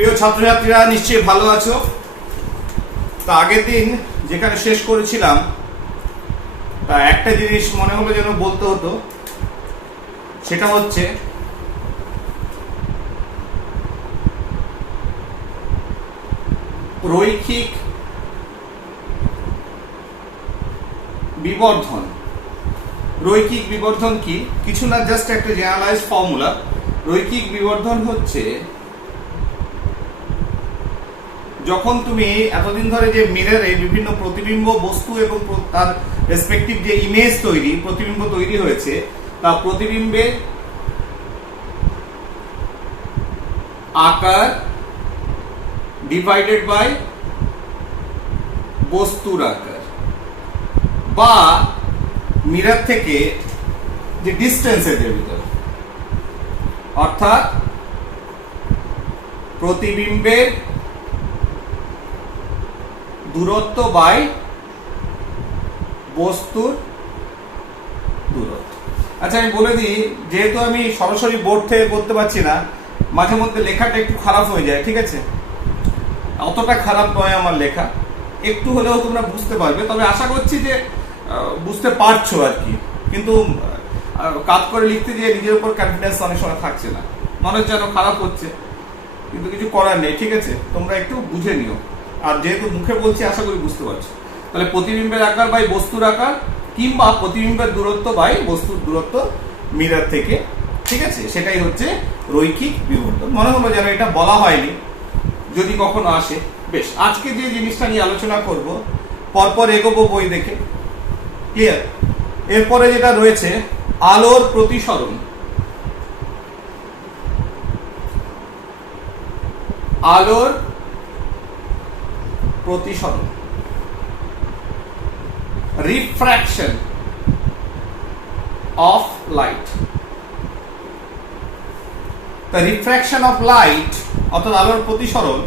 প্রিয় ছাত্রছাত্রীরা নিশ্চয়ই ভালো আছো। তা আগের দিন যেখানে শেষ করেছিলাম তা একটা জিনিস মনে হলো যেন বলতে হতো, সেটা হচ্ছে রৈখিক বিবর্ধন। রৈখিক বিবর্ধন কি? কিছু না, জাস্ট একটা জেনারেলাইজ ফর্মুলা। রৈখিক বিবর্ধন হচ্ছে যখন তুমি এতদিন ধরে যে মিররে বিভিন্ন প্রতিবিম্ব বস্তু এবং তার রেসপেক্টিভ যে ইমেজ তৈরি, প্রতিবিম্ব তৈরি হয়েছে, তা প্রতিবিম্বের আকার ডিভাইডেড বাই বস্তুর আকার, বা মিরর থেকে যে ডিস্টেন্স এদের ভিতরে, অর্থাৎ প্রতিবিম্বের দূরত্ব বাই বস্তুর দূরত্ব। আচ্ছা, আমি বলে দিই, যেহেতু আমি সরাসরি বোর্ড থেকে করতে পারছি না, মাঝে মধ্যে লেখাটা একটু খারাপ হয়ে যায়, ঠিক আছে? অতটা খারাপ নয় আমার লেখা, একটু হলেও তোমরা বুঝতে পারবে। তবে আশা করছি যে বুঝতে পারছো আর কি। কিন্তু কাজ করে লিখতে গিয়ে নিজের উপর কনফিডেন্স অনেক সময় থাকছে না, মনে হচ্ছে যেন খারাপ হচ্ছে, কিন্তু কিছু করার নেই, ঠিক আছে? তোমরা একটু বুঝে নিও। আর যেহেতু মুখে বলছি, আশা করি বুঝতে পারছো। তাহলে প্রতিবিম্বের আকার বাই বস্তুর আকার, কিংবা প্রতিবিম্বের দূরত্ব বাই বস্তুর দূরত্ব মিরর থেকে, ঠিক আছে? সেটাই হচ্ছে রৈখিক বিবর্ধন। মনে হলো যেন এটা বলা হয়নি, যদি কখনো আসে। বেশ, আজকে যে জিনিসটা নিয়ে আলোচনা করব, পরপর এগোবো বই দেখে, ক্লিয়ার? এরপরে যেটা রয়েছে আলোর প্রতিসরণ। আলোর প্রতিসরণ, রিফ্র্যাকশন অফ লাইট। তা রিফ্র্যাকশন অফ লাইট অর্থাৎ আলোর প্রতিসরণ,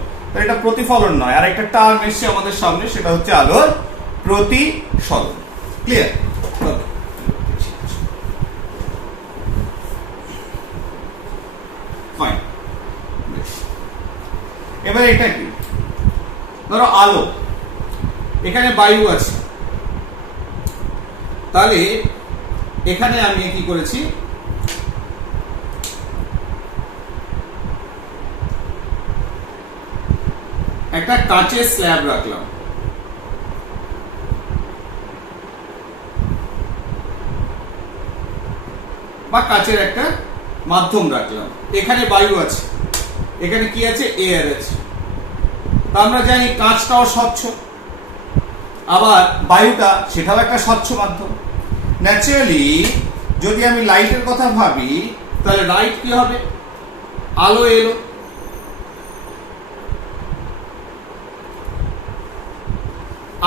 এটা প্রতিফলন নয়। আর একটা টার্ম এসছে আমাদের সামনে, সেটা হচ্ছে আলোর প্রতিসরণ। ক্লিয়ার? ফাইন। এবারে এটা কি? ধরো আলো, এখানে বায়ু আছে, তাহলে এখানে আমি কি করেছি, একটা কাঁচের স্ল্যাব রাখলাম, বা কাঁচের একটা মাধ্যম রাখলাম। এখানে বায়ু আছে, এখানে কি আছে? এয়ার আছে। তা আমরা জানি কাঁচটাও স্বচ্ছ, আবার বায়ুটা সেটাও একটা স্বচ্ছ মাধ্যম। ন্যাচারালি যদি আমি লাইটের কথা ভাবি, তাহলে লাইট কি হবে? আলো এলো,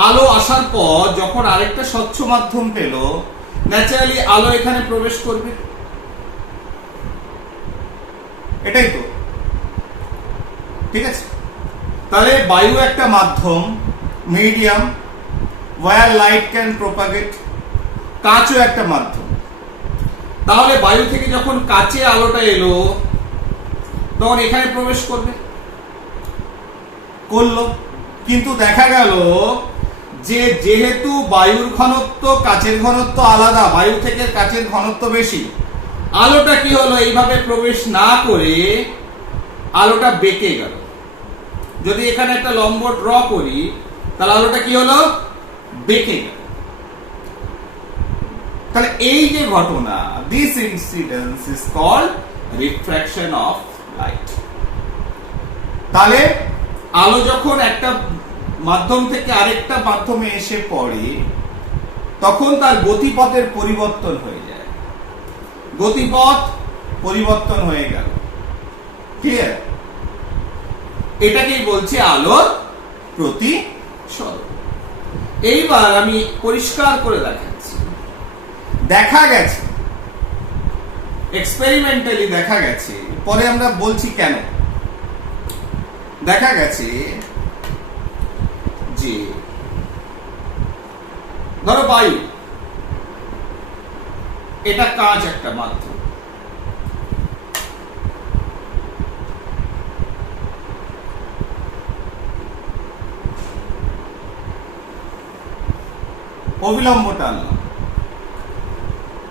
আলো আসার পর যখন আরেকটা স্বচ্ছ মাধ্যম পেল, ন্যাচারালি আলো এখানে প্রবেশ করবে, এটাই তো, ঠিক আছে? তাহলে বায়ু একটা মাধ্যম, medium where light can propagate। কাঁচও একটা মাধ্যম। তাহলে বায়ু থেকে যখন কাঁচে আলোটা এলো, তখন এখানে প্রবেশ করবে, করলো। কিন্তু দেখা গেল যে যেহেতু বায়ুর ঘনত্ব কাঁচের ঘনত্ব আলাদা, বায়ু থেকে কাঁচের ঘনত্ব বেশি, আলোটা কি হলো? এইভাবে প্রবেশ না করে আলোটা বেঁকে গেল। যদি এখানে একটা লম্ব ড্র করি, তাহলে আলোটা কি হলো? বেঁকে গেল। তাহলে এই যে ঘটনা, this incidence is called refraction of light. তাহলে আলো যখন একটা মাধ্যম থেকে আরেকটা মাধ্যমে এসে পড়ে, তখন তার গতিপথের পরিবর্তন হয়ে যায়। গতিপথ পরিবর্তন হয়ে গেল, ক্লিয়ার? এটাকেই বলছে আলোর প্রতিসরণ। এইবার আমি পরিষ্কার করে দেখাচ্ছি। দেখা গেছে, এক্সপেরিমেন্টালি দেখা গেছে, পরে আমরা বলছি কেন। দেখা গেছে যে ধরো বায়ু, এটা কাঁচ একটা মাধ্যম, অবিলম্ব টানলাম,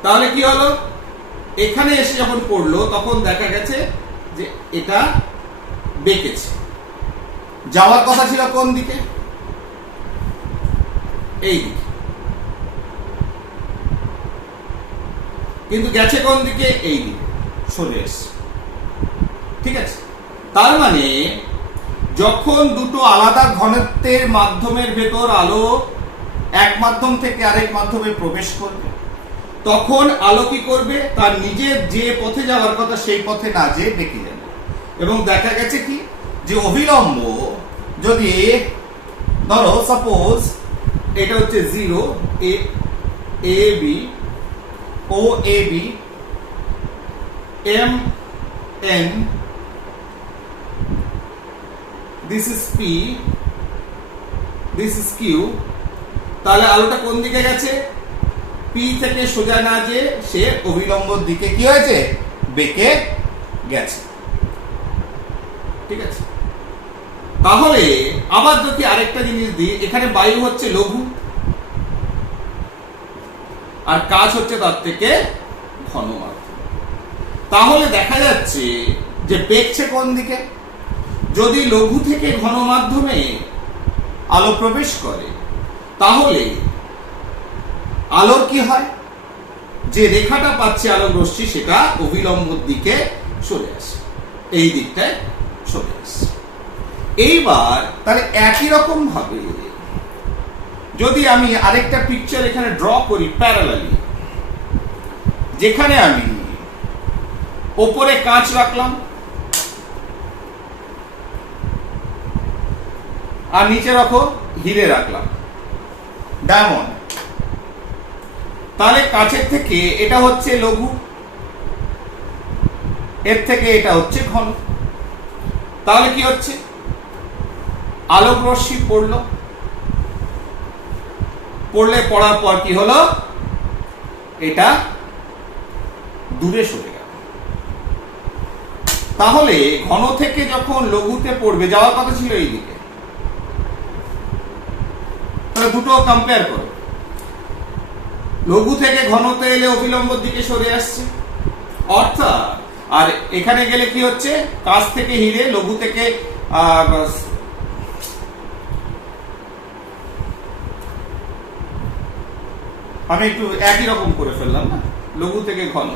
তাহলে কি হলো, এখানে এসে যখন পড়লো তখন দেখা গেছে যে এটা বেঁকেছে। যাওয়ার কথা ছিল কোন দিকে, এই দিকে, কিন্তু গেছে কোন দিকে, এই দিকে সরে এসছে। ঠিক আছে, তার মানে যখন দুটো আলাদা ঘনত্বের মাধ্যমের ভেতর আলো এক মাধ্যম থেকে আরেক মাধ্যমে প্রবেশ করবে, তখন আলো কি করবে, তার নিজের যে পথে যাওয়ার কথা সেই পথে না যেয়ে বেঁকে যাবে। এবং দেখা গেছে কি, যে অবিলম্ব যদি ধরো সাপোজ এটা হচ্ছে 0 এ বি ও A B M N, this is P, this is Q, তাহলে আলোটা কোন দিকে গেছে, পি থেকে সোজা না যে সে অবিলম্বর দিকে কি হয়েছে, বেঁকে গেছে। ঠিক আছে, তাহলে আবার যদি আরেকটা জিনিস দিই, এখানে বায়ু হচ্ছে লঘু আর কাজ হচ্ছে তার থেকে ঘন মাধ্যম, তাহলে দেখা যাচ্ছে যে বেঁকছে কোন দিকে, যদি লঘু থেকে ঘন মাধ্যমে আলো প্রবেশ করে তাহলে আলোর কি হয়, যে রেখাটা পাচ্ছে আলোক রশ্মি সেটা অবিলম্বর দিকে সরে আসে, এই দিকটায় সরে আসে। এইবার তাহলে একই রকম ভাবে যদি আমি আরেকটা পিকচার এখানে ড্র করি প্যারালালি, যেখানে আমি ওপরে কাঁচ রাখলাম আর নিচে রাখো হিরে রাখলাম, ডায়মন্ড, তাহলে কাঁচের থেকে এটা হচ্ছে লঘু, এর থেকে এটা হচ্ছে ঘন, তাহলে কি হচ্ছে, আলোক রশ্মি পড়লো, পড়ার পর কি হলো, এটা দূরে সরে গেল। তাহলে ঘন থেকে যখন লঘুতে পড়বে, যাওয়ার কথা ছিল এই দিকে, তাহলে দুটো কম্পেয়ার করো, লঘু থেকে ঘনতে এলে অবিলম্বর দিকে সরে আসছে, অর্থাৎ আর এখানে গেলে কি হচ্ছে, কাছ থেকে হিরে, লঘু থেকে আমি একটু একই রকম করে ফেললাম না, লঘু থেকে ঘন,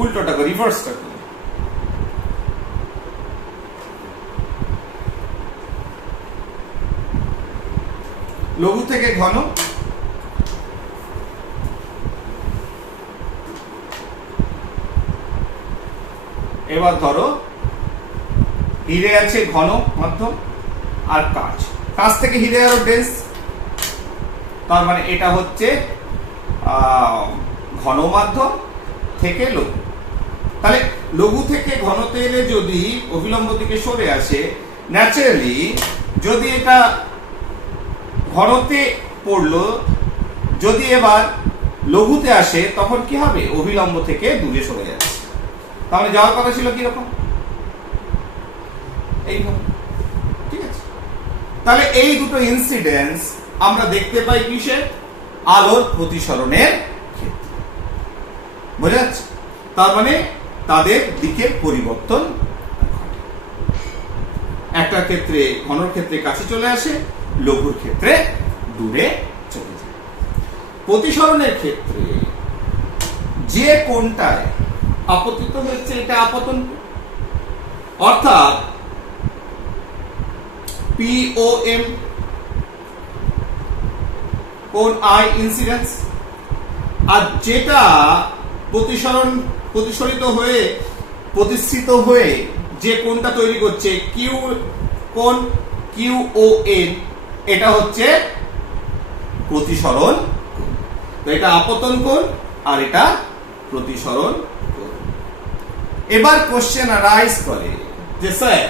উল্টোটা করে, রিভার্সটা করে, লঘু থেকে ঘন, এবার ধরো হিরে আছে ঘন মাধ্যম আর কাঁচ, কাঁচ থেকে হিরে আরো ডেন্স, তার মানে এটা হচ্ছে ঘন মাধ্যম থেকে লঘু। তাহলে লঘু থেকে ঘনতে এলে যদি অবিলম্ব দিকে সরে আসে, ন্যাচারালি যদি এটা ঘনতে পড়লো, যদি এবার লঘুতে আসে তখন কি হবে, অবিলম্ব থেকে দূরে সরে যাচ্ছে, তাহলে যাওয়ার কথা ছিল কিরকম, এইভাবে। ঠিক আছে, তাহলে এই দুটো ইনসিডেন্স আমরা দেখতে পাই কিসের, আলোর প্রতিসরণের ক্ষেত্রে, বোঝা যাচ্ছে, তার মানে তাদের দিকের পরিবর্তন ঘটে, একটা ক্ষেত্রে ঘনর ক্ষেত্রে কাছে চলে আসে, লঘুর ক্ষেত্রে দূরে চলে যায়। প্রতিসরণের ক্ষেত্রে যে কোণটায় আপতিত হচ্ছে এটা আপতন, অর্থাৎ POM কোণ I ইনসিডেন্স, আর যেটা প্রতিসরিত হয়ে প্রতিষ্ঠিত হয়ে যে কোণটা তৈরি করছে কিউ কোণ, QON, এটা হচ্ছে প্রতিসরণ কোণ। তো এটা আপতন কোণ আর এটা প্রতিসরণ কোণ। এবার কোশ্চেন রাইজ করে যে স্যার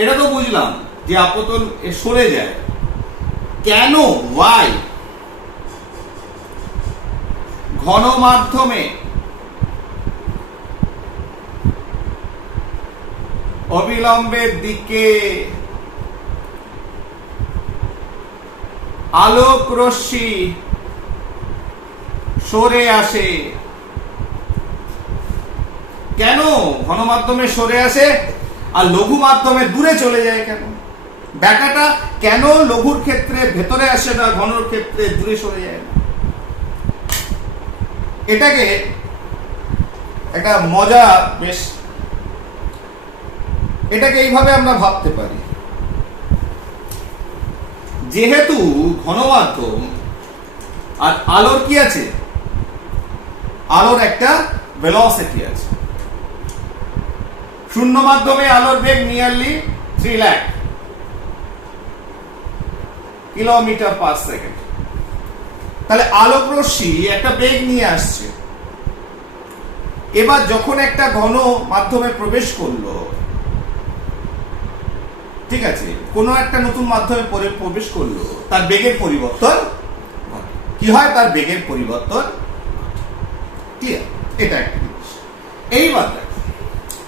এটা তো বুঝলাম যে আপতন সরে যায়, কেন, ওয়াই ঘন মাধ্যমে অবিলম্বের দিকে আলোক রশ্মি সরে আসে। কেন ঘন মাধ্যমে সরে আসে আর লঘু মাধ্যমে দূরে চলে যায় কেন? ব্যাখ্যাটা কেন লঘুর ক্ষেত্রে ভেতরে আসে না, ঘনর ক্ষেত্রে দূরে সরে যায় না? এটাকে একটা মজা, বেশ এটাকে এইভাবে আমরা ভাবতে পারি, যেহেতু ঘন মাধ্যম আর আলোর কি আছে, আলোর একটা ভেলোসিটি আছে। শূন্য মাধ্যমে আলোর বেগ nearly 3 lakh kilometre per second. তাহলে আলোক রশ্মি একটা বেগ নিয়ে আসছে। এবার যখন একটা ঘন মাধ্যমে প্রবেশ করলো, ঠিক আছে, কোনো একটা নতুন মাধ্যমে প্রবেশ করলো, তার বেগের পরিবর্তন কি হয়? তার বেগের পরিবর্তন ক্লিয়ার? এটা একটা জিনিস। এইবার দেখো,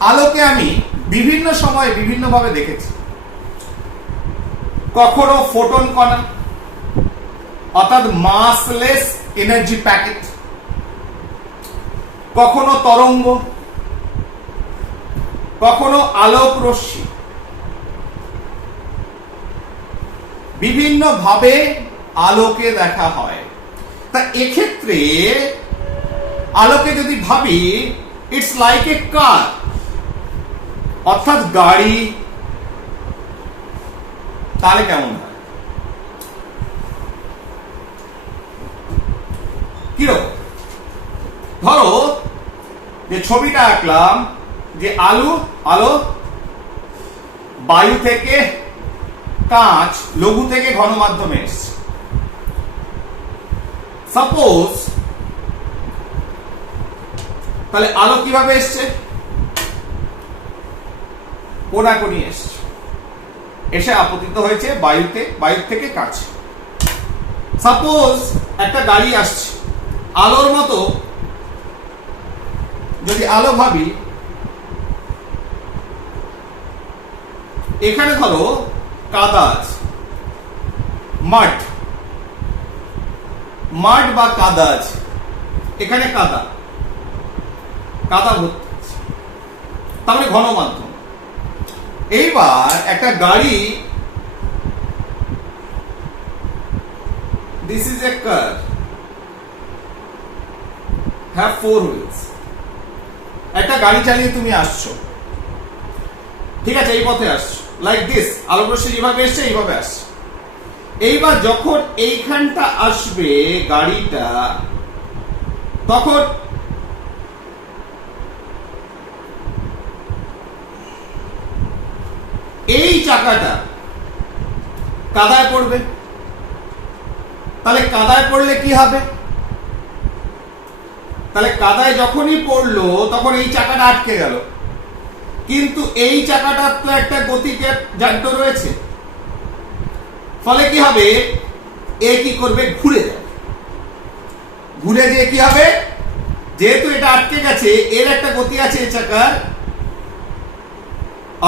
আলোকে আমি বিভিন্ন সময় বিভিন্ন ভাবে দেখেছি। কখনো ফোটন কণা, অর্থাৎ মাসলেস এনার্জি প্যাকেট, কখনো তরঙ্গ, কখনো আলোক রশ্মি। বিভিন্ন ভাবে আলোকে দেখা হয়। তা এক্ষেত্রে আলোকে যদি ভাবি, ইটস লাইক এ কার, অর্থাৎ গাড়ি, তাহলে কেমন হয়? কিরকম? ধরো যে ছবিটা আঁকলাম, যে আলো বায়ু থেকে কাঁচ, লঘু থেকে ঘন মাধ্যমে এসছে। সাপোজ, তাহলে আলো কিভাবে এসছে? কোনাকুনি এসছে, এসে আপতিত হয়েছে বায়ুতে, বায়ু থেকে কাছে। সাপোজ একটা গাড়ি আসছে, আলোর মতো যদি আলো ভাবি, এখানে ধরো কাদা আছে, মাঠ বা কাদা আছে, এখানে কাদা ভর্তি আছে, তার মানে ঘন মাধ্যম। এইবার একটা গাড়ি, this is a car, have 4 wheels. একটা গাড়ি চালিয়ে তুমি আসছো, ঠিক আছে, এই পথে আসছো, লাইক দিস, আলোক রশ্মি যেভাবে এসছে এইভাবে আসছে। এইবার যখন এইখানটা আসবে গাড়িটা, তখন এই চাকাটা কাদায় পড়বে। তাহলে কাদায় পড়লে কি হবে? তাহলে কাদায় যখনই পড়লো তখন এই চাকাটা আটকে গেল, কিন্তু এই চাকাটার তো একটা গতিকে জাড্য রয়েছে। ফলে কি হবে? এ কি করবে? ঘুরে যাবে। ঘুরে যেয়ে কি হবে? যেহেতু এটা আটকে গেছে, এর একটা গতি আছে এই চাকার,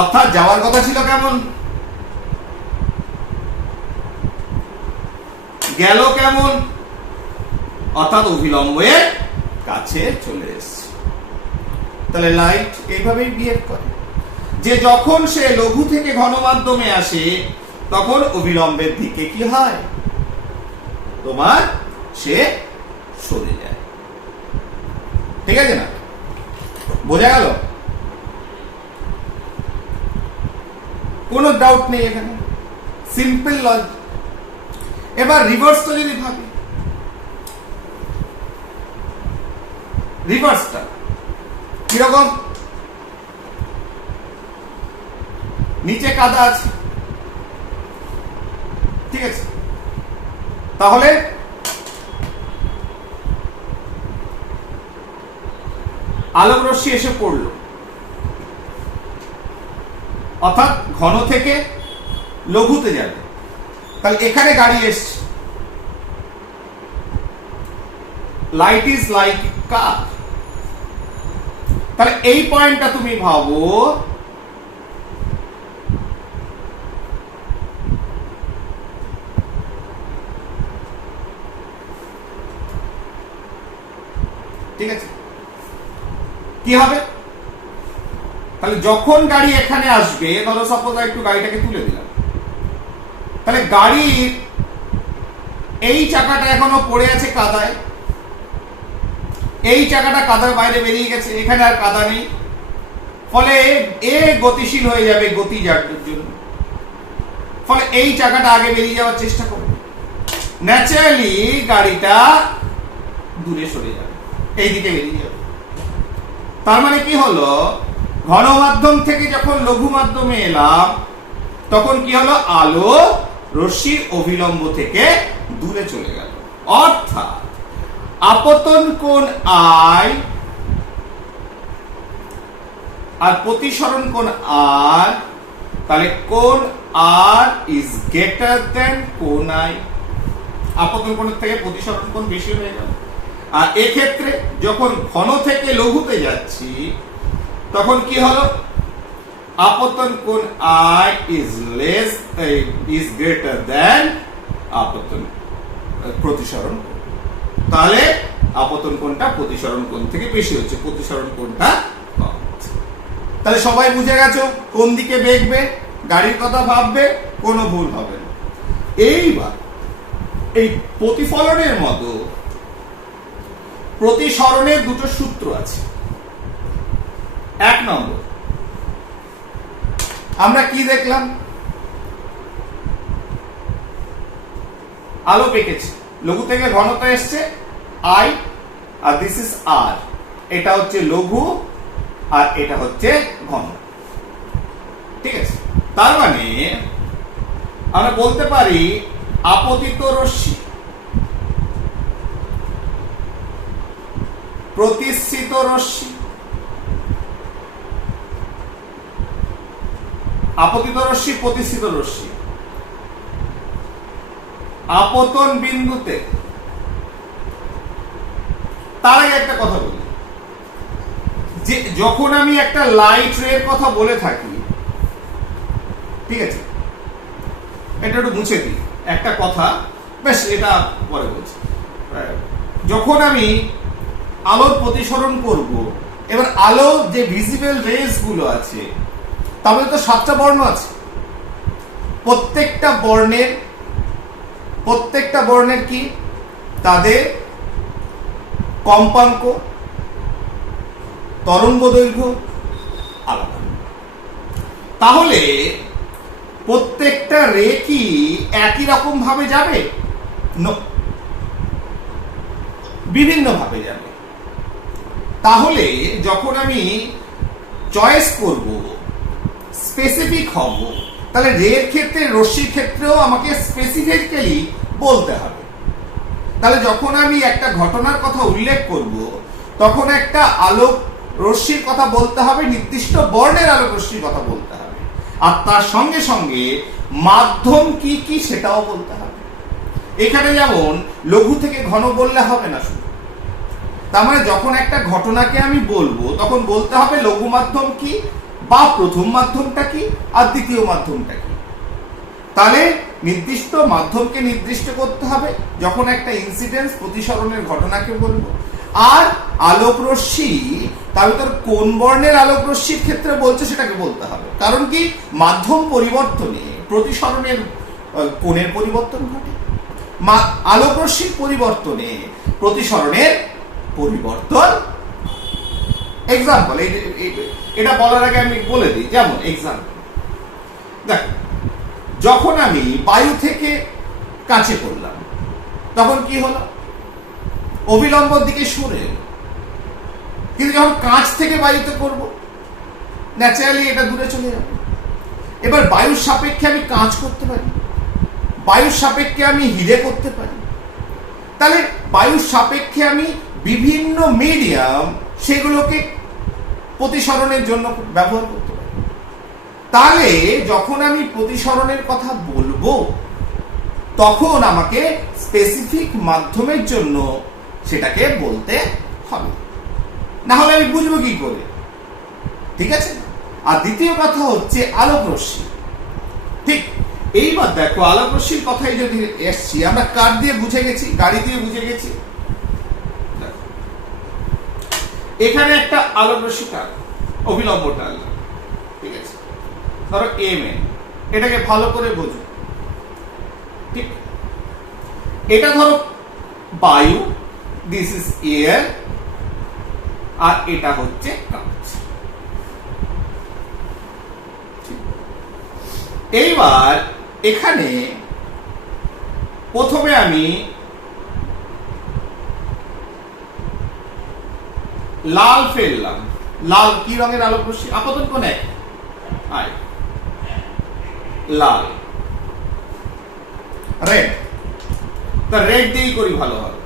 অর্থাৎ যাওয়ার কথা ছিল কেমন, গেল কেমন, অর্থাৎ অভিলম্বের কাছে চলে এসছে। তাহলে লাইট এইভাবেই বিহেভ করে, যে যখন সে লঘু থেকে ঘন মাধ্যমে আসে, তখন অভিলম্বের দিকে কি হয়? তোমার সে সরে যায়। ঠিক আছে না? বোঝা গেল? কোনো ডাউট নেই এখানে, সিম্পল লজিক। এবার রিভার্সটা যদি ভাবি, রিভার্সটা কিরকম? নিচে কাদা আছে, ঠিক আছে, তাহলে আলোক রশ্মি এসে পড়লো, অর্থাৎ ঘন থেকে লঘুতে যাবে। তাহলে এখানে গাড়ি এসছে, লাইট ইজ লাইক কার। তাহলে এই পয়েন্টটা তুমি ভাবো, ঠিক আছে, কি হবে? তাহলে যখন গাড়ি এখানে আসবে, ধরো সাপোজ একটু গাড়িটাকে তুলে দিলাম, তাহলে গাড়ির এই চাকাটা এখনো পড়ে আছে কাদায়, এই চাকাটা কাদার বাইরে বেরিয়ে গেছে, এখানে আর কাদা নেই, ফলে এ গতিশীল হয়ে যাবে গতি জাগতের জন্য, ফলে এই চাকাটা আগে বেরিয়ে যাওয়ার চেষ্টা করবে, ন্যাচারালি গাড়িটা দূরে সরে যাবে, এইদিকে বেরিয়ে যাবে। তার মানে কি হলো, ঘন মাধ্যম থেকে যখন লঘু মাধ্যমে এলাম, তখন কি হলো, আলো রশ্মির অভিলম্ব থেকে দূরে চলে গেল, অর্থাৎ আপতন কোণ I আর প্রতিসরণ কোণ R, তাহলে কোণ R ইজ গ্রেটার দেন কোণ I। আপতন কোণের থেকে প্রতিসরণ কোণ বেশি হয়ে গেল। আর এক্ষেত্রে যখন ঘন থেকে লঘুতে যাচ্ছি, তখন কি হলো, আপতন কোণ I ইজ গ্রেটার দেন আপতন প্রতিসরণ কোণ। তাহলে আপতন কোণটা প্রতিসরণ কোণ থেকে বেশি হচ্ছে, প্রতিসরণ কোণটা কম হচ্ছে। তাহলে সবাই বুঝে গেছো কোন দিকে বেগবে, গাড়ির কথা ভাববে, কোনো ভুল হবে না। এইবার এই প্রতিফলনের মতো প্রতিসরণের দুটো সূত্র আছে। এক নম্বর, আমরা কি দেখলাম, আলো পেকেছে, লঘু থেকে ঘনতা এসছে I, আর দিস ইজ R, এটা হচ্ছে লঘু আর এটা হচ্ছে ঘন, ঠিক আছে। তার মানে আমরা বলতে পারি আপতিত রশ্মি, প্রতিসৃত রশ্মি, আপতিত রশ্মি, প্রতিসৃত রশ্মি আপতন বিন্দুতে। তার আগে একটা কথা বলি, যে যখন আমি একটা লাইট রে এর কথা বলে থাকি, ঠিক আছে, এটা একটু মুছে দিই একটা কথা, বেশ এটা পরে বলছি। যখন আমি আলোর প্রতিসরণ করব, এবার আলো যে ভিজিবল রেজ গুলো আছে, তাহলে তো 7টা বর্ণ আছে, প্রত্যেকটা বর্ণের কি, তাদের কম্পাঙ্ক, তরঙ্গ দৈর্ঘ্য আলাদা। তাহলে প্রত্যেকটা রে কি একই রকম ভাবে যাবে? বিভিন্ন ভাবে যাবে। তাহলে যখন আমি চয়েস করব, স্পেসিফিক হব, তাহলে রের ক্ষেত্রে, রশ্মির ক্ষেত্রেও আমাকে স্পেসিফিক্যালি বলতে হবে। তাহলে যখন আমি একটা ঘটনার কথা উল্লেখ করব, তখন একটা আলোক রশ্মির কথা বলতে হবে, নির্দিষ্ট বর্ণের আলোক রশ্মির কথা বলতে হবে, আর তার সঙ্গে সঙ্গে মাধ্যম কি কি সেটাও বলতে হবে। এখানে যেমন লঘু থেকে ঘন বললে হবে না শুধু, তার মানে যখন একটা ঘটনাকে আমি বলবো, তখন বলতে হবে লঘু মাধ্যম কি, বা প্রথম মাধ্যমটা কি, আর দ্বিতীয় মাধ্যমটা কি। তাহলে নির্দিষ্ট মাধ্যমকে নির্দিষ্ট করতে হবে যখন একটা ইনসিডেন্স প্রতিসরণের ঘটনাকে বলবো। আর আলোক রশ্মি, তার ভিতর কোন বর্ণের আলোক রশ্মির ক্ষেত্রে বলছে সেটাকে বলতে হবে। কারণ কি, মাধ্যম পরিবর্তনে প্রতিসরণের কোণের পরিবর্তন ঘটে, আলোক রশ্মির পরিবর্তনে প্রতিসরণের পরিবর্তন। এক্সাম্পল, এটা বলার আগে আমি বলে দিই, যেমন এক্সাম্পল দেখ, যখন আমি বায়ু থেকে কাছে করলাম, তখন কি হলো, অবিলম্বর দিকে সরে এলো। কিন্তু যখন কাছ থেকে বায়ুতে করব, ন্যাচারালি এটা দূরে চলে যাবে। এবার বায়ুর সাপেক্ষে আমি কাজ করতে পারি, বায়ুর সাপেক্ষে আমি হিরে করতে পারি। তাহলে বায়ুর সাপেক্ষে আমি বিভিন্ন মিডিয়াম, সেগুলোকে প্রতিসরণের জন্য ব্যবহার করতে পারি। তাহলে যখন আমি প্রতিসরণের কথা বলবো, তখন আমাকে স্পেসিফিক মাধ্যমের জন্য সেটাকে বলতে হবে, না হলে আমি বুঝবো কি করে, ঠিক আছে। আর দ্বিতীয় কথা হচ্ছে আলোক রশ্মি। ঠিক, এইবার দেখো আলোক রশ্মির কথাই যদি এসছি, আমরা কার দিয়ে বুঝে গেছি, গাড়ি দিয়ে বুঝে গেছি। এখানে একটা আলোক রশ্মি টান, অভিলম্ব টানলাম, ঠিক আছে, ধরো এম এন, এটাকে ভালো করে বোঝো, ঠিক, এটা ধরো বায়ু, দিস ইজ এয়ার, আর এটা হচ্ছে কাঁচ। এইবার এখানে প্রথমে আমি লাল ফেললাম। লাল কি রঙের আলোক রশ্মি? আপাতত কোন এক আই, লাল, রেড, তা রেড দিয়েই করি ভালো হবে।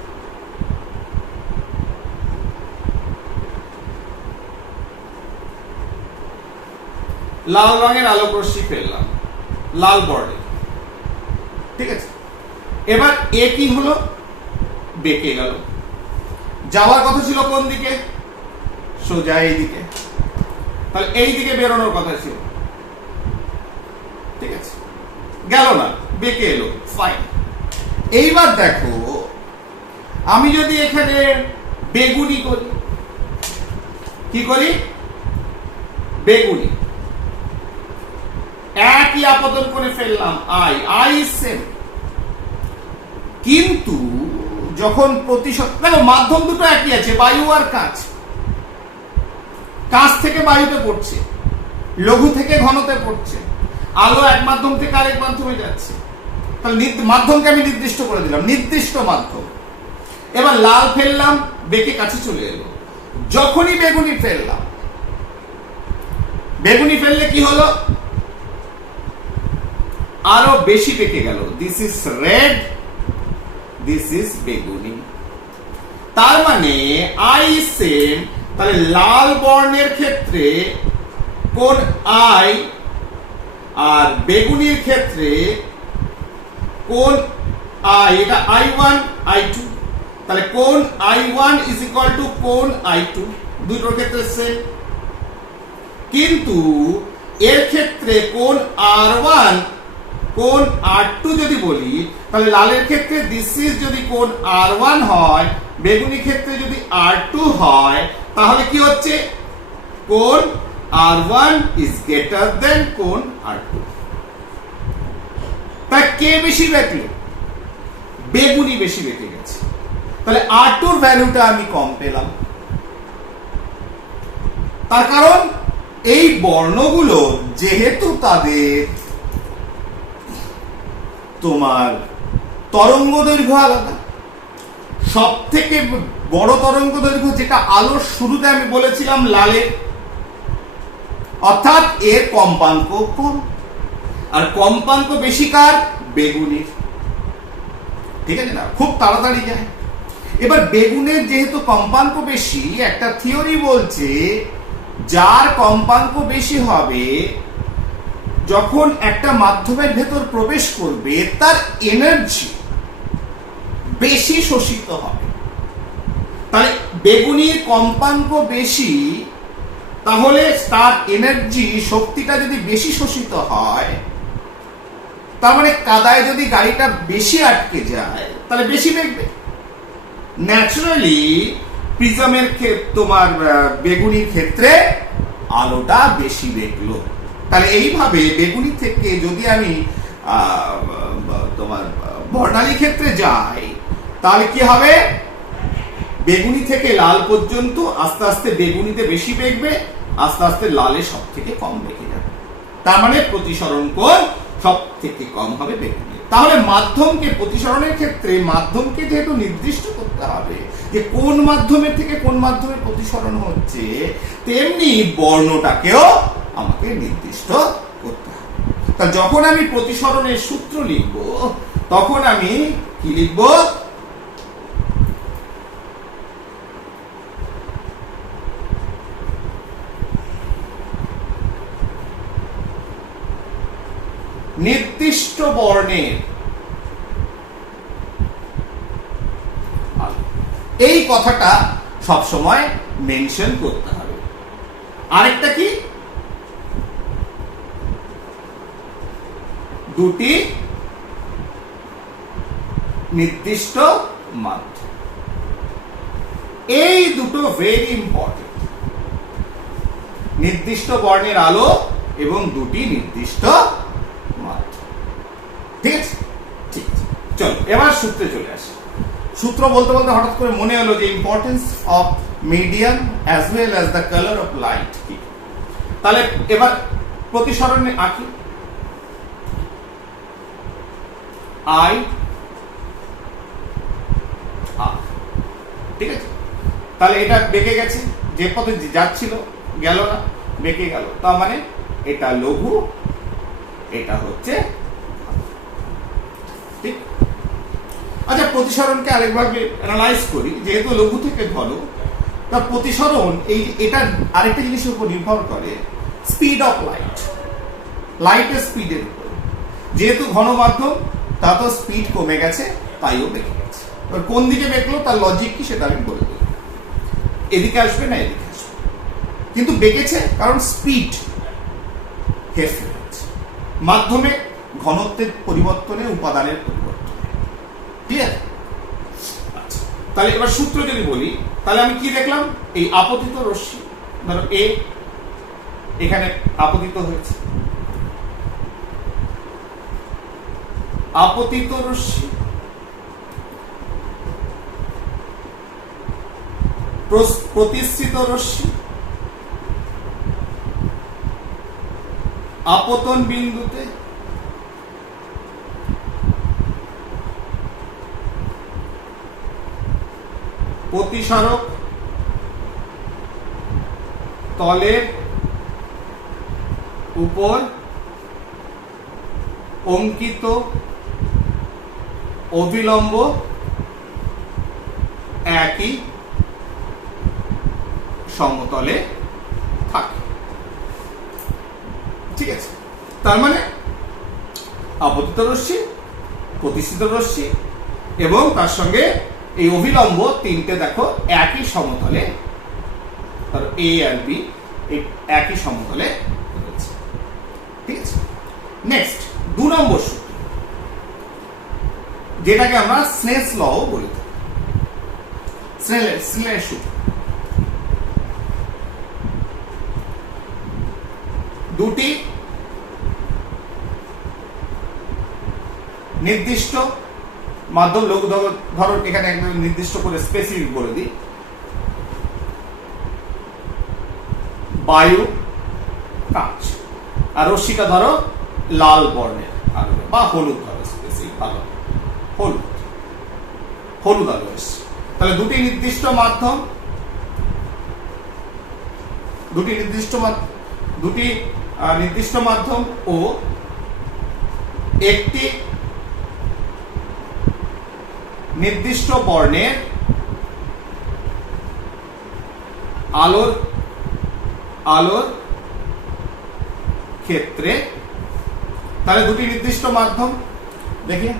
লাল রঙের আলোক রশ্মি ফেললাম লাল বর্ডে, ঠিক আছে। এবার এ কি হলো? বেঁকে গেল, যাওয়ার কথা ছিল কোন দিকে? সোজা এই দিকে, তাহলে এই দিকে বেরোনোর কথা ছিল, ঠিক আছে, গেল না, বেঁকে এলো, ফাইন। এইবার দেখো আমি যদি এখানে বেগুনি করি, কি করি? বেগুনি, একই আপতন করে ফেললাম, আই, আই সেম, কিন্তু যখন প্রতিশত, দেখো মাধ্যম দুটো একই আছে, বায়ু আর কাঁচ, কাঁচ থেকে বায়ুতে পড়ছে, লঘু থেকে ঘনতে পড়ছে, আলো এক মাধ্যম থেকে আরেক মাধ্যমে যাচ্ছে, তাহলে মাধ্যমকে আমি নির্দিষ্ট করে দিলাম, নির্দিষ্ট মাধ্যম। এবার লাল ফেললাম, বেঁকে কাছে চলে এলো। যখনই বেগুনি ফেললাম, বেগুনি ফেললে কি হলো? আরো বেশি বেঁকে গেল, this is red, this is বেগুনি। তার মানে আই সেম, তাহলে লাল বর্ণের ক্ষেত্রে কোন আই, আর বেগুনির ক্ষেত্রে কোন আই, এটা I1 I2, তাহলে কোন I1 ইজ ইকুয়াল টু কোন I2, দুটোর ক্ষেত্রে সেম। কিন্তু এর ক্ষেত্রে কোন R1 কোন R2 যদি বলি, তাহলে লালের ক্ষেত্রে দিস ইজ যদি কোন R1 হয়, বেগুনি ক্ষেত্রে যদি R2 হয়, তাহলে কি হচ্ছে? কোন R1 ইজ গ্রেটার দেন কোন R2। তাই কে বেশি বেঁকলো? বেগুনি বেশি বেঁকে গেছে, তাহলে R2 এর ভ্যালুটা আমি কম পেলাম। তার কারণ এই বর্ণগুলো যেহেতু তাদের তোমার তরঙ্গ দৈর্ঘ্য আলাদা, সব থেকে বড় তরঙ্গ দৈর্ঘ্য যেটা আলোর শুরুতে আমি বলেছিলাম লালের, অর্থাৎ এর কম্পাঙ্ক কম, আর কম্পাঙ্ক বেশি কার? বেগুনির, ঠিক আছে না? খুব তাড়াতাড়ি যায়। এবার বেগুনের যেহেতু কম্পাঙ্ক বেশি, একটা থিওরি বলছে যার কম্পাঙ্ক বেশি হবে, যখন একটা মাধ্যমের ভেতর প্রবেশ করবে তার এনার্জি বেশি শোষিত হবে। তাহলে বেগুনির কম্পাঙ্ক বেশি, তাহলে তার এনার্জি, শক্তিটা যদি বেশি শোষিত হয়, তার মানে কাদায় যদি গাড়িটা বেশি আটকে যায় তাহলে বেশি বেগবে। ন্যাচারালি প্রিজমের ক্ষেত্রে, তোমার বেগুনির ক্ষেত্রে আলোটা বেশি বেগলো। তাহলে এইভাবে বেগুনি থেকে যদি আমি তোমার বর্ণালী ক্ষেত্রে যাই, তাহলে কি হবে? বেগুনি থেকে লাল পর্যন্ত আস্তে আস্তে বেগুনিতে বেশি বেগবে, আস্তে আস্তে লালে সব থেকে কম বেগে যাবে। তার মানে প্রতিসরণ কোণ সব থেকে কম হবে বেগুনি। তাহলে মাধ্যমকে, প্রতিসরণের ক্ষেত্রে মাধ্যমকে যেহেতু নির্দিষ্ট করতে হবে যে কোন মাধ্যমের থেকে কোন মাধ্যমের প্রতিসরণ হচ্ছে, তেমনি বর্ণটাকেও আমাকে নির্দিষ্ট করতে হবে। তা যখন আমি প্রতিসরণের সূত্র লিখব, তখন আমি কি লিখব? নির্দিষ্ট বর্ণের, এই কথাটা সব সময় মেনশন করতে হবে। আরেকটা কি? দুটি নির্দিষ্ট মাধ্যম। এই দুটো ভেরি ইম্পর্টেন্ট, নির্দিষ্ট বর্ণের আলো এবং দুটি নির্দিষ্ট মাত্রা। ঠিক আছে, ঠিক আছে, চলো এবার সূত্রে চলে আসি। সূত্র বলতে বলতে হঠাৎ করে মনে হলো যে importance of medium as well as the colour of light কি। তাহলে এবার প্রতিসরণে আঁকি। আই আর, ঠিক আছে। তাহলে এটা বেঁকে গেছে, যে পথে যাচ্ছিল গেল না, বেঁকে গেল, তার মানে এটা লঘু, এটা হচ্ছে ঠিক। আচ্ছা, প্রতিসরণকে আরেকভাবে অ্যানালাইজ করি। যেহেতু লঘু থেকে ঘন, তার প্রতিসরণ এটা আরেকটা জিনিসের উপর নির্ভর করে, স্পিড অফ লাইট, লাইটের স্পিডের উপর। যেহেতু ঘন মাধ্যম, তা তো স্পিড কমে গেছে, তাইও বেঁকে গেছে। কোন দিকে বেঁকলো তার লজিক কি সেটা আমি বলে দেব। এদিকে আসবে না এদিকে আসবে, কিন্তু বেঁকেছে কারণ স্পিড হেরফের হচ্ছে মাধ্যমে ঘনত্বের পরিবর্তনে, উপাদানের পরিবর্তনে। ক্লিয়ার? আচ্ছা, তাহলে এবার সূত্র যদি বলি, তাহলে আমি কি দেখলাম? এই আপতিত রশ্মি, ধরো এ এখানে আপতিত হয়েছে, আপতিত রশ্মি প্রতিসৃত রশ্মি আপতন বিন্দুতে প্রতিসারক তলের উপর অঙ্কিত অভিলম্ব একই সমতলে থাকে। ঠিক আছে, তার মানে আপতিত রশ্মি, প্রতিসৃত রশ্মি এবং তার সঙ্গে এই অভিলম্ব তিনটে দেখো একই সমতলে, এ আর বি এই একই সমতলে রয়েছে। ঠিক আছে, নেক্সট 2 নম্বর সূত্র, যেটাকে আমরা স্নেলস ল বলি। স্নেলের সূত্র, দুটি নির্দিষ্ট মাধ্যম, লঘু ধরো এখানে একদম নির্দিষ্ট করে স্পেসিফিক বলে দিই, বায়ু, কাঁচ, আর রশ্মিটা ধরো লাল বর্ণের আলো বা হলুদ ধরো, স্পেসিফিক ভালো হলুদ আলো এসছে। তাহলে দুটি নির্দিষ্ট মাধ্যম, দুটি নির্দিষ্ট মাধ্যম ও একটি নির্দিষ্ট বর্ণের আলোর ক্ষেত্রে, তাহলে দুটি নির্দিষ্ট মাধ্যম দেখি।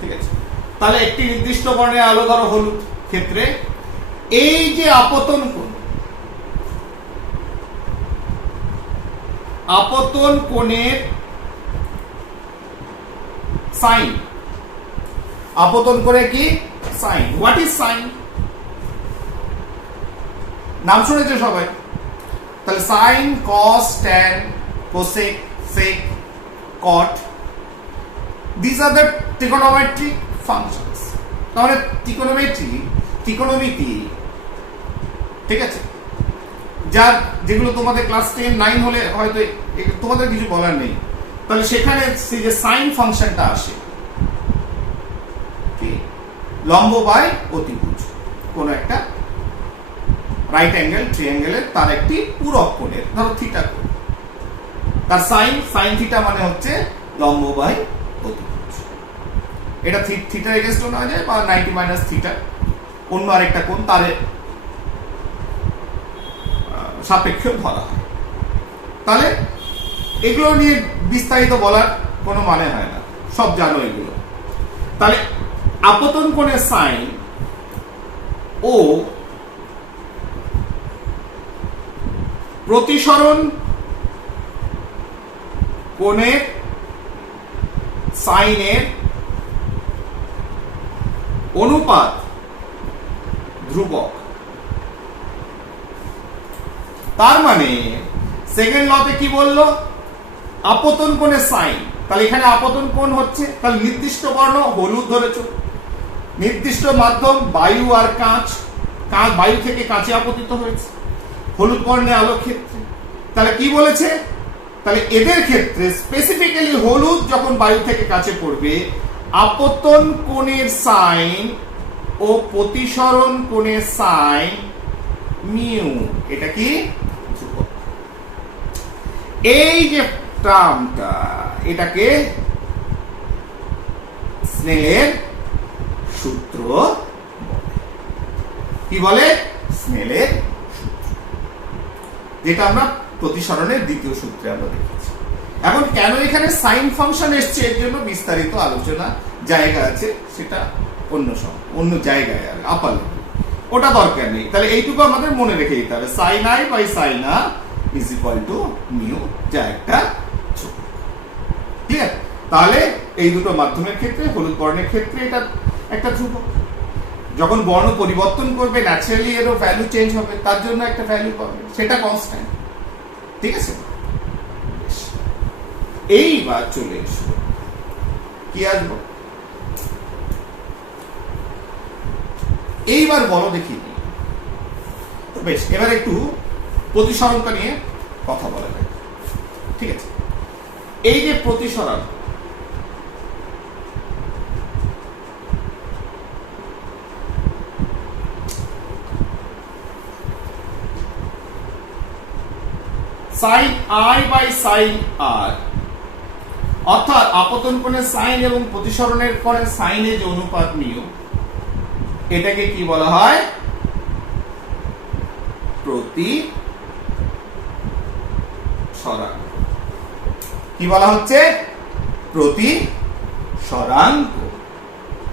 ঠিক আছে, তাহলে একটি নির্দিষ্ট বর্ণের আলো ধরো হলুদ ক্ষেত্রে, এই যে আপতন কোণ, আপতন কোণের সাইন, আপতন করে কি সাইন। What is sign? নাম শুনেছে সবাই? তাহলে sine, cos, tan, cosec, sec, cot, this are the trigonometric functions. তাহলে ত্রিকোণমিতি, ঠিক আছে, যার যেগুলো তোমাদের ক্লাস 10, 9 হলে হয়তো তোমাদের কিছু বলার নেই, তাহলে সেখানে সেই যে সাইন ফাংশনটা আসে, লম্ব বাই অতিভুজ কোন একটা রাইট অ্যাঙ্গেল ট্রায়াঙ্গেলের তার একটি পূরক কোণের, ধরো থিটা কোণ, তার সাইন থিটা মানে হচ্ছে লম্ব বাই অতিভুজ। এটা থিটার এগেইনস্ট নেওয়া যায় বা 90 মাইনাস থিটা অন্য আরেকটা কোণ তার সাপেক্ষে ধরা হয়। তাহলে এগুলো নিয়ে বিস্তারিত বলার কোনো মানে হয় না, সব জানো এগুলো। তাহলে আপতন কোণের সাইন ও প্রতিসরণ কোণের সাইনের অনুপাত ধ্রুবক। তার মানে সেকেন্ড লতে কি বললো, আপতন কোণের সাইন, তাহলে এখানে আপতন কোণ হচ্ছে, তাহলে নির্দিষ্ট বর্ণ হলুদ ধরেছো, নির্দিষ্ট মাধ্যম বায়ু আর কাঁচ, বায়ু থেকে কাঁচে আপতিত হয়েছে হলুদ বর্ণের আলোক ক্ষেত্রে। তাহলে কি বলেছে, তাহলে এদের ক্ষেত্রে স্পেসিফিক্যালি হলুদ যখন বায়ু থেকে কাছে পড়বে, আপতন কোণের সাইন ও প্রতিসরণ কোণের সাইন মিউ, এটা কি ধ্রুবক। এই যে টার্মটা, এটাকে স্নেলের সূত্র কি বলে, স্নেলের সূত্র, যেটা আমরা প্রতিসরণের দ্বিতীয় সূত্রে আমরা দেখেছি। এখন কেন এখানে সাইন ফাংশন এসছে, এর জন্য বিস্তারিত আলোচনা জায়গা আছে, সেটা অন্য জায়গায় আর আপাল, ওটা দরকার নেই। তাহলে এইটুকু আমাদের মনে রেখে দিতে হবে, sine i by sine r is equal to mu, যা একটা ছোট। ঠিক আছে, তাহলে এই দুটো মাধ্যমের ক্ষেত্রে, হলুদ বর্ণের ক্ষেত্রে এটা একটা ধ্রুবক। যখন বর্ণ পরিবর্তন করবে ন্যাচারালি এরও ভ্যালু চেঞ্জ হবে, তার জন্য একটা ভ্যালু পাবে, সেটা কনস্ট্যান্ট। ঠিক আছে, এইবার চলে এসো কি আসবো, এইবার বলো দেখি। বেশ, এবার একটু প্রতিসরণটা নিয়ে কথা বলা যায়। ঠিক আছে, এই যে প্রতিসরণ, সাইন আই বাই সাইন আর, অর্থাৎ আপতন কোণের সাইন এবং প্রতিসরণের কোণের সাইনের যে অনুপাত মিউ, এটাকে কি বলা হয়, প্রতিসরাঙ্ক। কি বলা হচ্ছে, প্রতিসরাঙ্ক।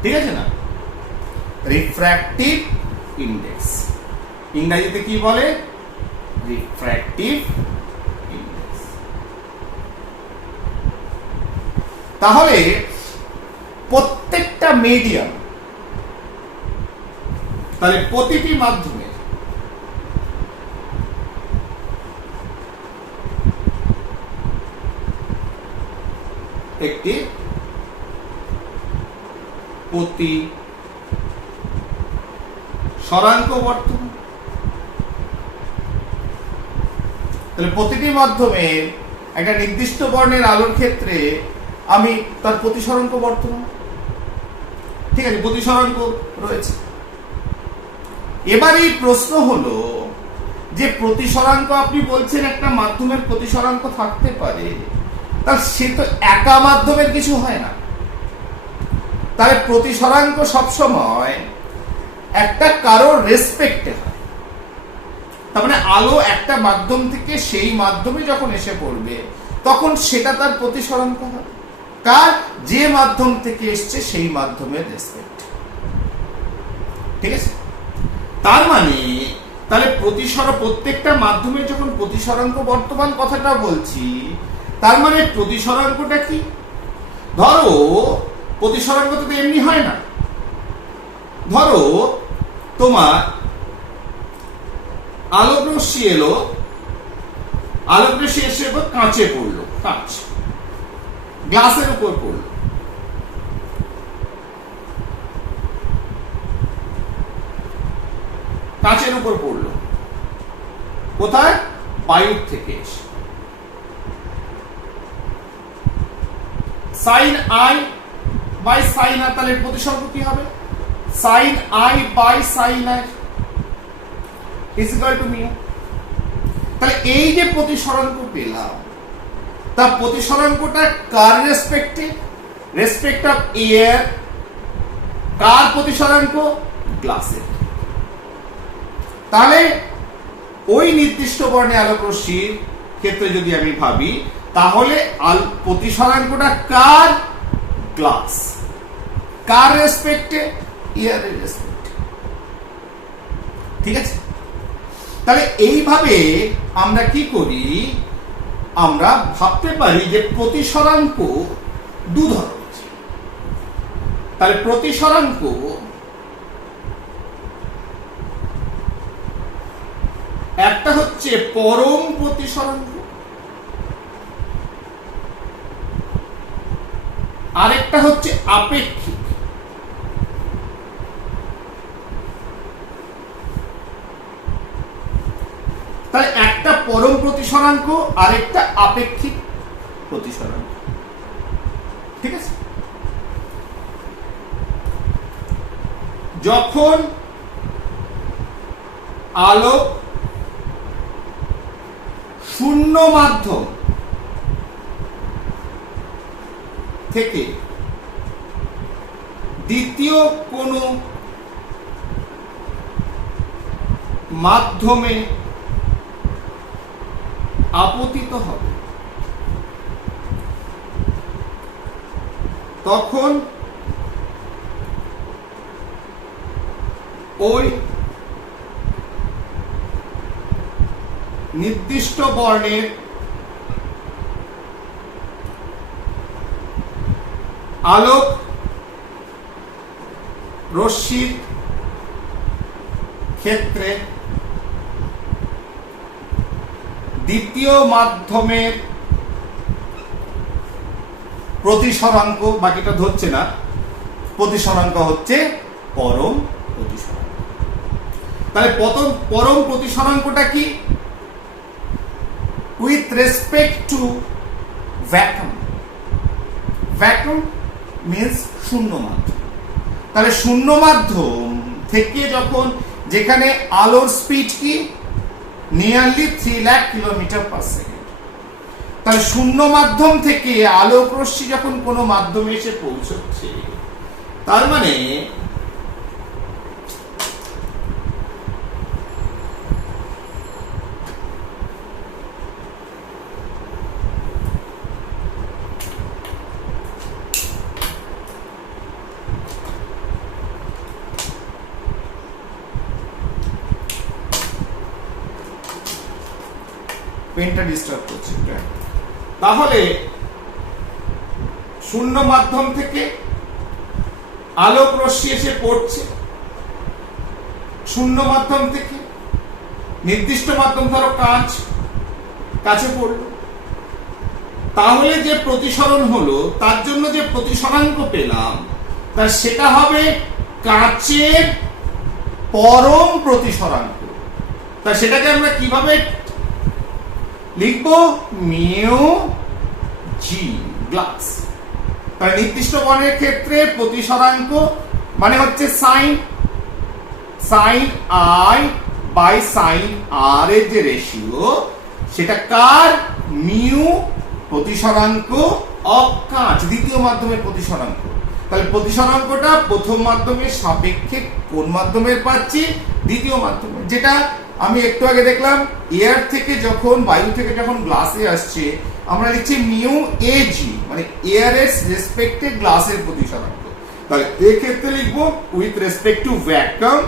ঠিক আছে না, রিফ্র্যাক্টিভ ইন্ডেক্স, ইংরেজিতে কি বলে, রিফ্র্যাক্টিভ ইন্ডেক্স। তাহলে প্রত্যেকটা মিডিয়াম, তাহলে প্রতিটি মাধ্যমে একটি প্রতিসরাঙ্ক বর্তমান। তাহলে প্রতিটি মাধ্যমের একটা নির্দিষ্ট বর্ণের আলোর ক্ষেত্রে আমি তার প্রতিসরাঙ্ক বর্তমান, ঠিক আছে, প্রতিসরাঙ্ক রয়েছে। এবার এই প্রশ্ন হলো যে প্রতিসরাঙ্ক আপনি বলছেন একটা মাধ্যমের প্রতিসরাঙ্ক থাকতে পারে, তাহলে সে তো একা মাধ্যমের কিছু হয় না। তাহলে প্রতিসরাঙ্ক সবসময় একটা কারোর রেসপেক্টে হয়। তার মানে আলো একটা মাধ্যম থেকে সেই মাধ্যমে যখন এসে পড়বে, তখন সেটা তার প্রতিসরাঙ্ক হবে কার, যে মাধ্যম থেকে এসছে সেই মাধ্যমের রেসপেক্ট। ঠিক আছে, তার মানে তাহলে প্রত্যেকটা মাধ্যমে যখন প্রতিসরাঙ্ক বর্তমান কথাটা বলছি, তার মানে প্রতিসরাঙ্কটা কি, ধরো প্রতিসরাঙ্ক তো এমনি হয় না। ধরো তোমার আলোক রশ্মি এলো, আলোক রশ্মি এসে কাঁচে পড়লো, কাঁচ গ্লাসের উপর পড়লো, কাঁচের উপর পড়লো, কোথায়, বায়ুর থেকে এসে। Sine i by sine r, তাহলে প্রতিসরাঙ্ক কি হবে, sine i by sine r is equal to mu. তাহলে এই যে প্রতিসরাঙ্ক পেলাম, তা প্রতিসরাঙ্কটা কার রেসপেক্টে, রেসপেক্ট অফ এয়ার, কার প্রতিসরাঙ্ক, গ্লাসের। তাহলে ওই নির্দিষ্ট বর্ণে আলোক রশ্মির ক্ষেত্রে যদি আমি ভাবি, তাহলে প্রতিসরাঙ্কটা কার, গ্লাস, কার রেসপেক্টে, এয়ারের রেসপেক্টে। ঠিক আছে, তাহলে এইভাবে আমরা কি করি, আমরা ভাবতে পারি যে প্রতিসরাঙ্ক দু ধরনের। তাহলে প্রতিসরাঙ্ক একটা হচ্ছে পরম প্রতিসরাঙ্ক, আরেকটা হচ্ছে আপেক্ষিক। তাই একটা পরম প্রতিসরাঙ্ক, আরেকটা আপেক্ষিক প্রতিসরাঙ্ক। ঠিক আছে? যখন আলোক শূন্য মাধ্যম থেকে দ্বিতীয় কোনো মাধ্যমে আপতিত হবে, তখন ওই নির্দিষ্ট বর্ণের আলোক রশ্মির ক্ষেত্রে দ্বিতীয় মাধ্যমের প্রতিসরাঙ্ক, বাকিটা ধরছে না, প্রতিসরাঙ্ক হচ্ছে পরম প্রতিসরাঙ্ক। তাহলে পরম প্রতিসরাঙ্কটা কি? With respect two vacuum. Vacuum means শূন্য মাধ্যম। তাহলে শূন্য মাধ্যম থেকে যখন, যেখানে আলোর স্পিড কি nearly 3 lakh kilometre per second, তাহলে শূন্য মাধ্যম থেকে আলোক রশ্মি যখন কোনো মাধ্যমে এসে পৌঁছচ্ছে, তার মানে পেনটা ডিস্টার্ব করছে। তাহলে শূন্য মাধ্যম থেকে আলোক রশ্মি এসে পড়ছে, শূন্য মাধ্যম থেকে নির্দিষ্ট মাধ্যম, ধরো কাঁচ, কাছে পড়লো, তাহলে যে প্রতিসরণ হলো তার জন্য যে প্রতিসরাঙ্ক পেলাম, তা সেটা হবে কাঁচের পরম প্রতিসরাঙ্ক। তা সেটাকে আমরা কিভাবে লিখবো? মিউ জি, গ্লাস। তার নির্দিষ্ট বর্ণের ক্ষেত্রে প্রতিসরাঙ্ক মানে হচ্ছে সাইন আই বাই সাইন আর এর যে রেশিও, সেটা কার? মিউ প্রতিসরাঙ্ক অফ কাঁচ, দ্বিতীয় মাধ্যমের প্রতিসরাঙ্ক। তাহলে প্রতিসরাঙ্কটা প্রথম মাধ্যমের সাপেক্ষে কোন মাধ্যমের পাচ্ছি? দ্বিতীয় মাধ্যমে। যেটা আমি একটু আগে দেখলাম, এয়ার থেকে যখন, বায়ু থেকে যখন গ্লাসে আসছে, আমরা লিখছি মিউ এজি, মানে এয়ারের রেসপেক্টে গ্লাসের প্রতিসরাঙ্ক। তাহলে এই ক্ষেত্রে লিখবো উইথ রেসপেক্ট টু ভ্যাকুয়াম,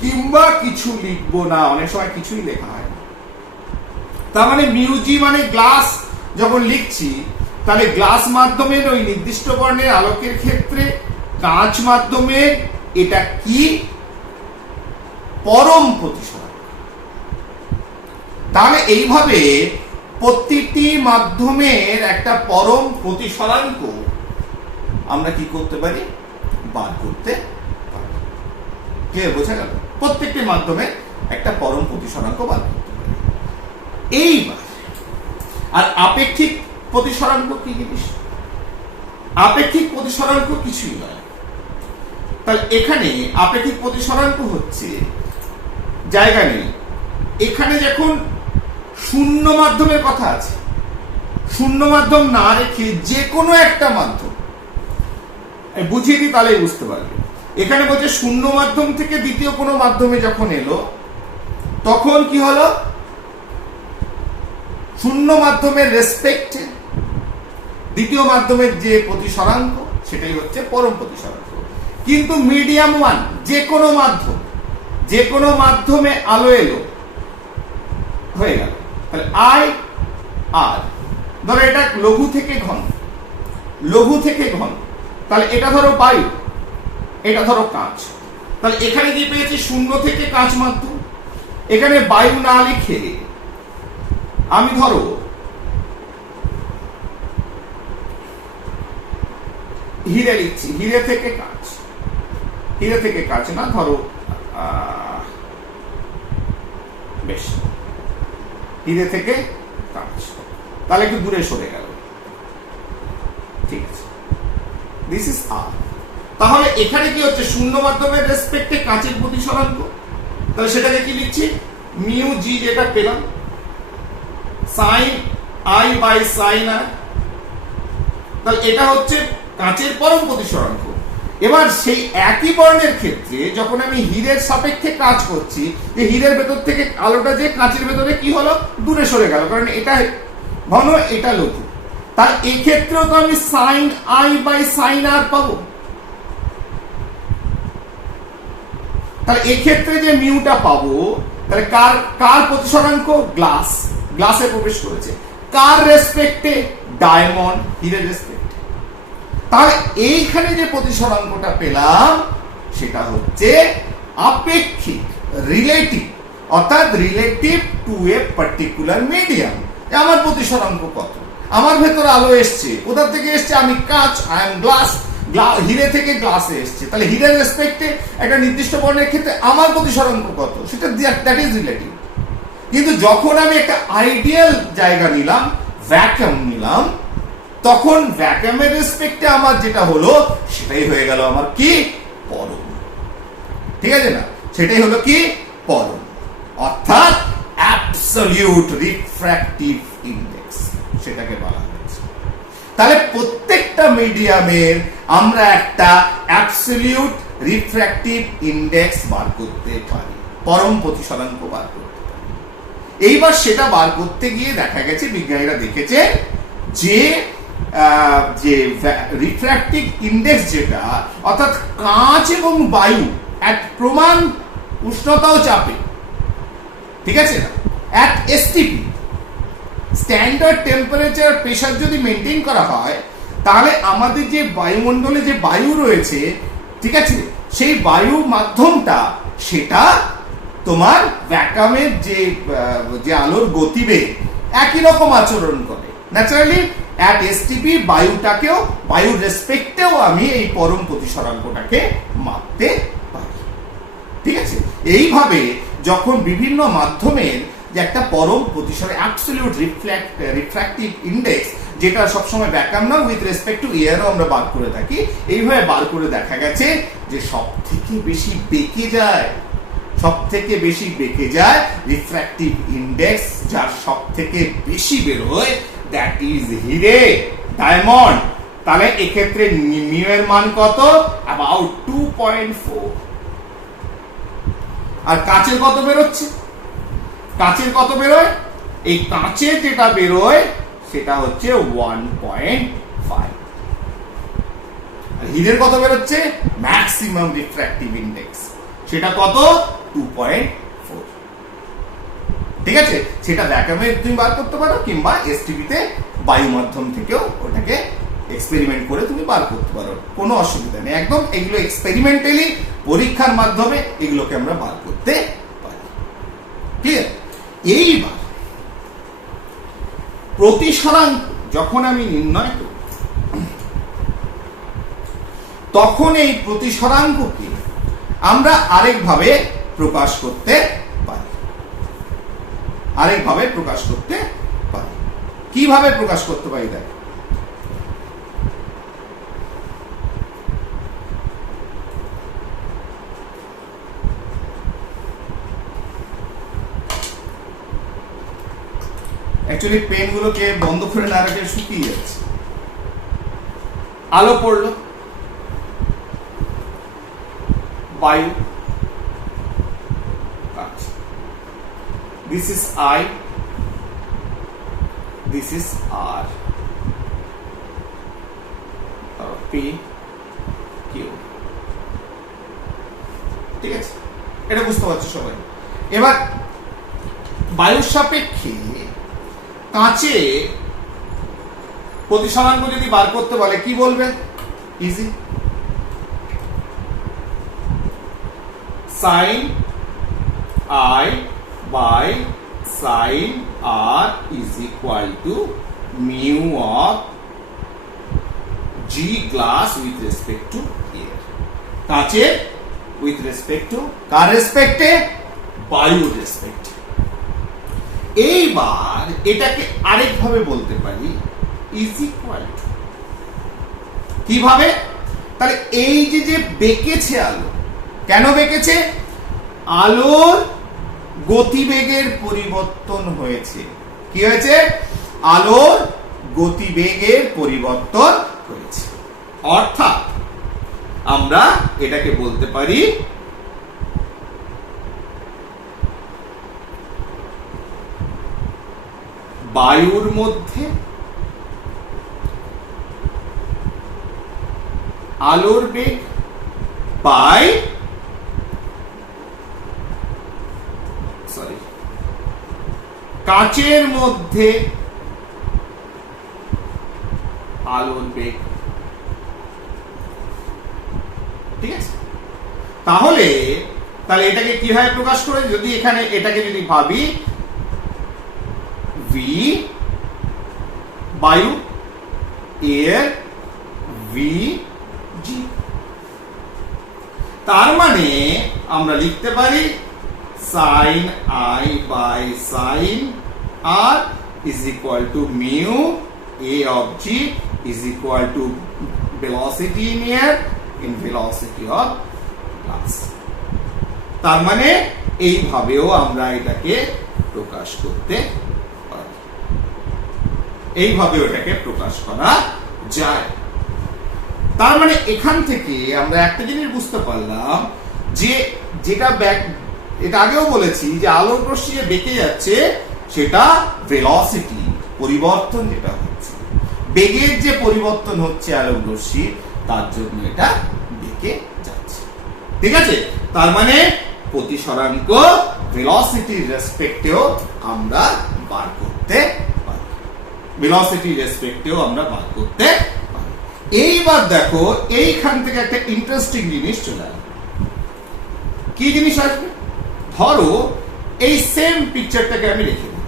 কিংবা কিছু লিখবো না, অনেক সময় কিছুই লেখা হয় না। তার মানে মিউ জি মানে গ্লাস যখন লিখছি, তাহলে গ্লাস মাধ্যমের ওই নির্দিষ্ট বর্ণের আলোকের ক্ষেত্রে কাঁচ মাধ্যমের এটা কি? পরম প্রতিসরাঙ্ক। তাহলে এইভাবে প্রতিটি মাধ্যমের একটা পরম প্রতিসরাঙ্ক আমরা কি করতে পারি? বার করতে পারি। ক্লিয়ার? বোঝা গেল? প্রত্যেকটি মাধ্যমে একটা পরম প্রতিসরাঙ্ক বার করতে পারি। এইবার আর আপেক্ষিক প্রতিসরাঙ্ক কি জিনিস? আপেক্ষিক প্রতিসরাঙ্ক কিছুই নয়। তাহলে এখানে আপেক্ষিক প্রতিসরাঙ্ক হচ্ছে, জায়গা নেই, এখানে যখন শূন্য মাধ্যমের কথা আছে, শূন্য মাধ্যম না রেখে যে কোনো একটা মাধ্যম, বুঝিয়ে দিই তাহলেই বুঝতে পারবে। এখানে বলছে শূন্য মাধ্যম থেকে দ্বিতীয় কোনো মাধ্যমে যখন এলো, তখন কি হলো? শূন্য মাধ্যমের রেসপেক্টে দ্বিতীয় মাধ্যমের যে প্রতিসরাঙ্ক, সেটাই হচ্ছে পরম প্রতিসরাঙ্ক। কিন্তু মিডিয়াম ওয়ান, যে কোনো মাধ্যম, যে কোনো মাধ্যমে আলো এলো, হয়ে গেল। তাহলে আই আর, ধরো এটা লঘু থেকে ঘন, লঘু থেকে ঘন, তাহলে এটা ধরো বায়ু, এটা ধরো কাঁচ। তাহলে এখানে কি পেয়েছি? শূন্য থেকে কাঁচ মাধ্যম, এখানে বায়ু না লিখে আমি ধরো হিরে লিখছি, হিরে থেকে কাঁচ, হিরে থেকে কাঁচ না, ধরো বেশ হিরে থেকে কাঁচ, তাহলে একটু দূরে সরে গেল, ঠিক আছে, দিস ইজ আর। তাহলে এখানে কি হচ্ছে, শূন্য মাধ্যমের রেসপেক্টে কাঁচের প্রতিসরাঙ্ক, তাহলে সেটাকে কি লিখছি, মিউ জি যেটা পেলাম sign i by sine r, তাহলে এটা হচ্ছে কাঁচের পরম প্রতিসরাঙ্ক। এবার সেই একই বর্ণের ক্ষেত্রে যখন আমি হীরের সাপেক্ষে কাজ করছি, যে হীরের ভেতর থেকে আলোটা যে কাঁচের ভেতরে কি হলো, দূরে সরে গেল, কারণ এটা ঘন এটা লঘু, তাহলে এই ক্ষেত্রেও তো আমি সাইন আই বাই সাইন আর পাবো। তাহলে এই ক্ষেত্রে যে মিউটা পাবো, তাহলে কার কার প্রতিসরাঙ্ক, গ্লাস, গ্লাসে প্রবেশ করেছে, কার রেসপেক্টে, ডায়মন্ড, হীরের রেসপেক্টে। তাহলে এইখানে যে প্রতিসরাঙ্কটা পেলাম সেটা হচ্ছে আপেক্ষিক, রিলেটিভ, অর্থাৎ relative to a particular medium. আমার প্রতিসরাঙ্ক কত, আমার ভেতরে আলো এসছে, কোথা থেকে এসছে, আমি কাঁচ, আই এম গ্লাস, হিরে থেকে গ্লাসে এসছে, তাহলে হিরের রেসপেক্টে একটা নির্দিষ্ট বর্ণের ক্ষেত্রে আমার প্রতিসরাঙ্ক কত, সেটা দ্যাট ইজ রিলেটিভ। কিন্তু যখন আমি একটা আইডিয়াল জায়গা নিলাম, ভ্যাকুয়াম নিলাম, তখন ভ্যাকুয়ামের রেসপেক্টে আমার যেটা হলো সেটাই হয়ে গেল আমার কি, পরম, ঠিক আছে না, সেটাই হলো কি পরম, অর্থাৎ অ্যাবসলিউট রিফ্র্যাক্টিভ ইনডেক্স সেটাকে বলা হয়েছে। তাহলে প্রত্যেকটা মিডিয়ামের আমরা একটা অ্যাবসলিউট রিফ্র্যাক্টিভ ইনডেক্স বার করতে পারি, পরম প্রতিসরাঙ্ক বার করতে পারি। এইবার সেটা বার করতে গিয়ে দেখা গেছে, বিজ্ঞানীরা দেখেছে যে রিফ্র্যাক্টিভ ইনডেক্স যেটা, অর্থাৎ কাঁচ এবং বায়ু এক প্রমাণ উষ্ণতা ও চাপে, ঠিক আছে না, at STP standard temperature pressure যদি মেনটেন করা হয়, তাহলে আমাদের যে বায়ুমণ্ডলে যে বায়ু রয়েছে, ঠিক আছে, সেই বায়ু মাধ্যমটা সেটা তোমার ভ্যাকুয়ামের যে আলোর গতিবেগ একই রকম আচরণ করে। ন্যাচারালি অ্যাট এসটিপি বায়ুটাকেও, বায়ুর রেসপেক্টেও আমি এই পরম প্রতিসরাঙ্কটাকে মাপতে পারি, ঠিক আছে। এইভাবে যখন বিভিন্ন মাধ্যমের যে একটা পরম প্রতিসরাঙ্ক অ্যাবসলিউট রিফ্র্যাক্টিভ ইনডেক্স, যেটা সবসময় ভ্যাকুয়াম না, উইথ রেসপেক্ট টু এয়ারও আমরা বার করে থাকি, এইভাবে বার করে দেখা গেছে যে সব থেকে বেশি বেঁকে যায়, সব থেকে বেশি বেঁকে যায় রিফ্র্যাক্টিভ ইনডেক্স, যার সব থেকে বেশি বের হয়, দ্যাট ইজ হিরে, ডায়মন্ড। তাহলে এক্ষেত্রে মিউ এর মান কত, অ্যাবাউট 2.4। আর কাচের কত বেরোচ্ছে, কাচের কত বেরোয়, এই কাচের যেটা বেরোয় সেটা হচ্ছে 1.5। আর হীরের কত বেরোচ্ছে, ম্যাক্সিমাম রিফ্র্যাক্টিভ ইনডেক্স, সেটা কত, 2.4, ঠিক আছে। সেটা ভ্যাকুয়ামে তুমি বার করতে পারো, কিংবা এসটিপি তে বায়ু মাধ্যম থেকেও ওটাকে এক্সপেরিমেন্ট করে তুমি বার করতে পারো, কোনো অসুবিধা নেই একদম। এগুলো এক্সপেরিমেন্টালি পরীক্ষার মাধ্যমে এগুলোকে আমরা বার করতে পারি, ঠিক আছে। এইবার প্রতিসরাঙ্ক যখন আমি নির্ণয় করি, তখন এই প্রতিসরাঙ্ককে আমরা আরেকভাবে প্রকাশ করতে পারি, আরেকভাবে প্রকাশ করতে পারি। কিভাবে প্রকাশ করতে পারি দেখ, অ্যাকচুয়ালি পেন গুলোকে বন্ধ করে না রাখলে শুকিয়ে যাচ্ছে। আলো পড়লো, বায়ু, কাঁচ, this is i, this is r, P Q, ঠিক আছে, এটা বুঝতে পারছো সবাই। এবার বায়ুর সাপেক্ষে কাঁচে প্রতিসরাঙ্ক যদি বার করতে বলে কি বলবে, easy, sine i by sine r is equal to mu of g glass with respect to air. কাচের উইথ রেসপেক্ট টু কার রেসপেক্টে? বায়ুর রেসপেক্ট। এইবার এটাকে আরেকভাবে বলতে পারি ইজ ইকুয়াল টু, কিভাবে? তাহলে এই যে বেঁকেছে আলো, কেন বেঁকেছে? আলোর গতিবেগের পরিবর্তন হয়েছে। কি হয়েছে? আলোর গতিবেগের পরিবর্তন হয়েছে। অর্থাৎ আমরা এটাকে বলতে পারি বায়ুর মধ্যে আলোর বেগ বাই কাচের মধ্যে আলোর বেগ। ঠিক আছে? তাহলে এটাকে কিভাবে প্রকাশ করে? যদি এখানে এটাকে যদি ভাবি ভি বায়ু, এয়ার ভি জি, তার মানে আমরা লিখতে পারি sine i by sine r is equal to mu a of g is equal to velocity in air in velocity of glass. তার মানে এইভাবেও আমরা এটাকে প্রকাশ করতে পারি, এইভাবেও এটাকে প্রকাশ করা যায়। তার মানে এখান থেকে আমরা একটা জিনিস বুঝতে পারলাম যে যেটা এটা আগেও বলেছি যে আলোক রশ্মি যে বেঁকে যাচ্ছে সেটা ভেলোসিটি পরিবর্তন যেটা হচ্ছে, বেগের যে পরিবর্তন হচ্ছে আলোক রশ্মি, তার জন্য এটা বেঁকে যাচ্ছে। ঠিক আছে? তার মানে প্রতিসরাঙ্ক ভেলোসিটির রেসপেক্টেও আমরা বার করতে পারি, ভেলোসিটির রেসপেক্টেও আমরা বার করতে পারি। এইবার দেখো এইখান থেকে একটা ইন্টারেস্টিং জিনিস চলে আসবে। কি জিনিস আসবে? ধরো এই সেম পিকচারটাকে আমি রেখে দিই,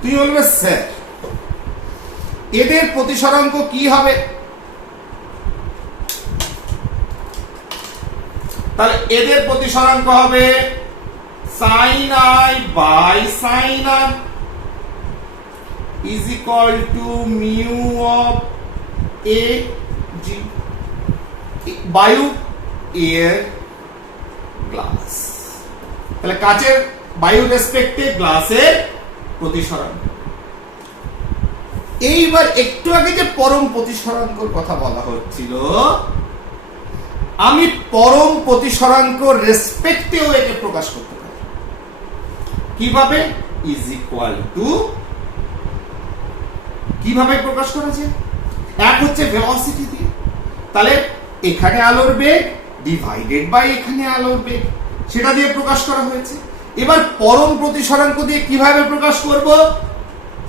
তুমি বলবে স্যার এদের প্রতিসরাঙ্ক কি হবে? তাহলে এদের প্রতিসরাঙ্ক হবে sine i by sine r is equal to mu of a g, বায়ু এয়ার গ্লাস। তাহলে কাচের বায়ুর রেসপেক্টে গ্লাসের প্রতিসরাঙ্ক। এইবার একটু আগে যে পরম প্রতিসরাঙ্কর কথা বলা হচ্ছিল, আমি পরম প্রতিসরাঙ্ক রেসপেক্টেও একে প্রকাশ করতে পারি। কিভাবে? ইজ ইকুয়াল টু, কিভাবে প্রকাশ করা যায়? এক হচ্ছে ভেলোসিটি দিয়ে, তাহলে এখানে আলোর বেগ ডিভাইডেড বাই এখানে আলোর বেগ, সেটা দিয়ে প্রকাশ করা হয়েছে। এবার পরম প্রতিসরাঙ্ক দিয়ে কিভাবে প্রকাশ করব?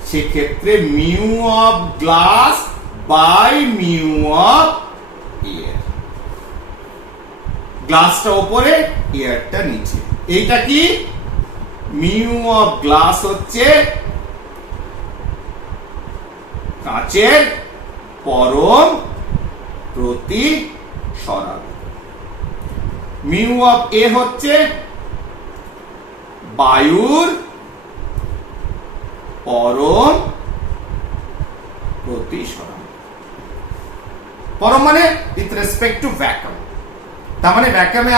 সেক্ষেত্রে mu of glass by mu of air, গ্লাসটা উপরে এয়ারটা নিচে। এইটা কি? মিউ অফ গ্লাস হচ্ছে কাচের পরম প্রতিসরাঙ্ক, মিউ অফ এ হচ্ছে বায়ুর পরম প্রতিসরাঙ্ক। পরম মানে উইথ রেসপেক্ট টু ভ্যাকুয়াম। তার মানে ভ্যাকুয়ামে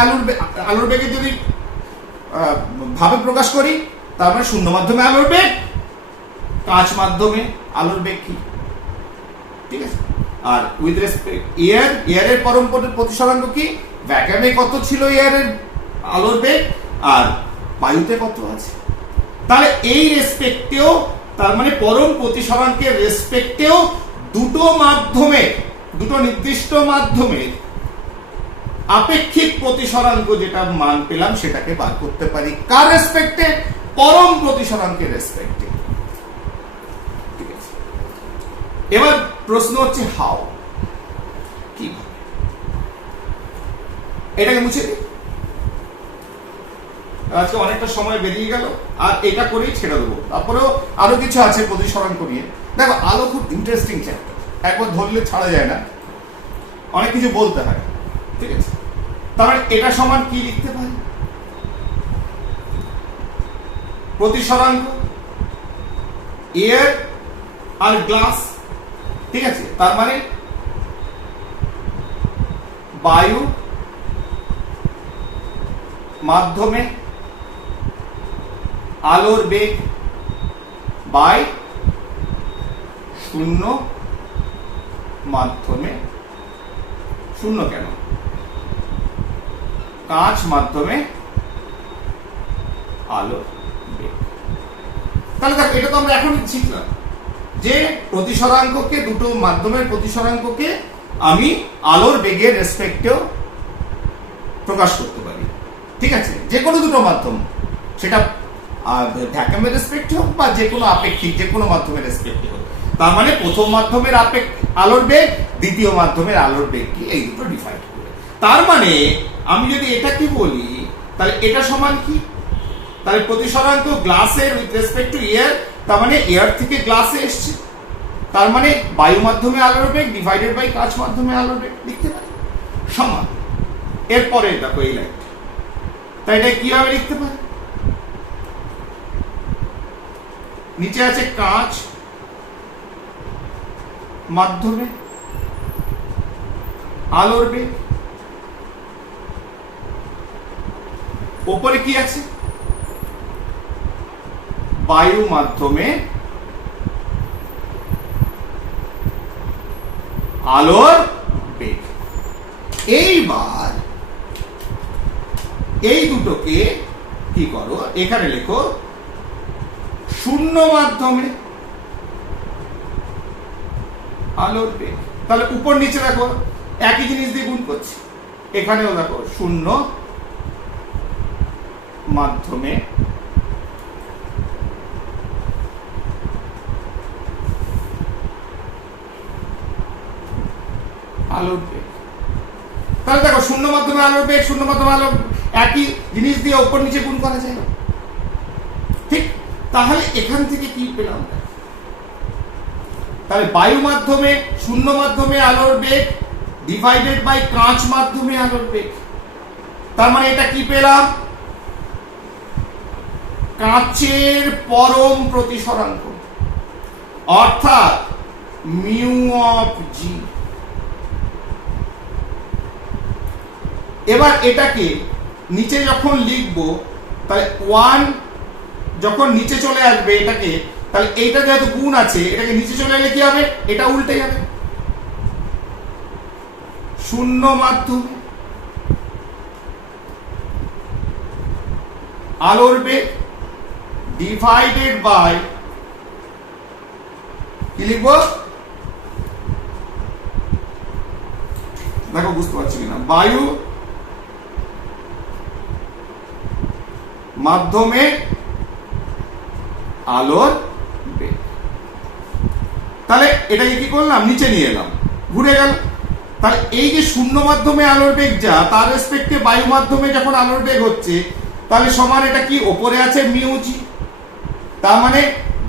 আলোর বেগে যদি ভাবে প্রকাশ করি, তার মানে শূন্য মাধ্যমে আলোর বেগ, কাঁচ মাধ্যমে আলোর বেগ কি? ঠিক আছে? আর উইথ রেসপেক্ট এয়ারের পরম প্রতিসরাঙ্ক কি? ভ্যাকুয়ামে কত ছিল এয়ারের আলোর বেগ আর বায়ুতে কত আছে। তাহলে এই রেসপেক্টেও, তার মানে পরম প্রতিসরাঙ্কের রেসপেক্টেও দুটো মাধ্যমে, দুটো নির্দিষ্ট মাধ্যমে আপেক্ষিক প্রতিসরাঙ্ক যেটা মান পেলাম সেটাকে বার করতে পারি। কার রেসপেক্টে? পরম প্রতিসরাঙ্কের রেসপেক্টে। ঠিক আছে? এবার প্রশ্ন হচ্ছে হাউ, কিভাবে? এটাকে মুছে দিই। আজকে অনেকটা সময় বেরিয়ে গেল, আর এটা করেই ছেড়ে দেবো। তারপরেও আরো কিছু আছে প্রতিসরাঙ্ক নিয়ে। দেখো আলো খুব ইন্টারেস্টিং চ্যাপ্টার, একবার ধরলে ছাড়া যায় না, অনেক কিছু বলতে হয়, ঠিক আছে। তারপরে এটা সমান কি লিখতে পারি? প্রতিসরাঙ্ক এয়ার আর গ্লাস, ঠিক আছে। তার মানে বায়ু মাধ্যমে আলোর বেগ বাই শূন্য মাধ্যমে, শূন্য কেন, কাঁচ মাধ্যমে আলোর বেগ। তাহলে দেখো এটা তো আমরা এখন শিখলাম যে প্রতিসরাঙ্ককে, দুটো মাধ্যমের প্রতিসরাঙ্ককে আমি আলোর বেগের রেসপেক্টেও প্রকাশ করতে পারি, ঠিক আছে। যে কোনো দুটো মাধ্যম, সেটা ভ্যাকুয়ামের রেসপেক্টে হোক বা যে কোনো আপেক্ষিক যে কোনো মাধ্যমের রেসপেক্টে হোক। তার মানে প্রথম মাধ্যমের আলোর বেগ, দ্বিতীয় মাধ্যমের আলোর বেগ কি, এই দুটো ডিফাইন করে। তার মানে আমি যদি এটা কি বলি, তাহলে এটা সমান কি, তাহলে প্রতিসরাঙ্ক গ্লাসের উইথ রেসপেক্ট টু এয়ার, তার মানে এয়ার থেকে গ্লাসে এসছে, তার মানে বায়ু মাধ্যমে আলোর বেগ ডিভাইডেড বাই কাঁচ মাধ্যমে আলোর বেগ লিখতে পারি সমান। এরপরে দেখো এই লাইন, তাই এটা কিভাবে লিখতে পারি? নিচে আছে কাঁচ মাধ্যমে আলোর বেগ, ওপরে কি আছে? বায়ু মাধ্যমে আলোর বেগ। এইবার এই দুটোকে কি করো, এখানে লেখো শূন্য মাধ্যমে আলোর বেগ। তাহলে উপর নিচে দেখো একই জিনিস দিয়ে গুণ করছি, এখানেও দেখো শূন্য মাধ্যমে আলোর বেগ। তাহলে দেখো শূন্য মাধ্যমে আলোর বেগ, শূন্য মাধ্যমে আলোর, একই জিনিস দিয়ে উপর নিচে গুণ করা যায়, ঠিক। তাহলে এখান থেকে কি পেলাম? তাহলে বায়ু মাধ্যমে শূন্য মাধ্যমে আলোর বেগ ডিভাইডেড বাই কাঁচ মাধ্যমে আলোর বেগ। তার মানে এটা কি পেলাম? কাঁচের পরম প্রতিসরাঙ্ক, অর্থাৎ মিউ অফ জি। এবার এটাকে নিচে যখন লিখবো, তাহলে 1 যখন নিচে চলে আসবে এটাকে, তাহলে এইটা যেহেতু গুণ আছে, এটাকে নিচে চলে এলে কি হবে? এটা উল্টে যাবে, শূন্য মাধ্যমে আলোর বেগ ডিভাইডেড বাই কি লিখবো? দেখো বুঝতে পারছি কিনা, বায়ু মাধ্যমে আলোর বেগ। তাহলে এটাকে কি করলাম? নিচে নিয়ে এলাম, ঘুরে গেল। তাহলে এই যে শূন্য মাধ্যমে আলোর বেগ যা, তার রেসপেক্টে বায়ু মাধ্যমে যখন আলোর বেগ হচ্ছে, তাহলে সমান এটা কি, ওপরে আছে মিউ জি। তার মানে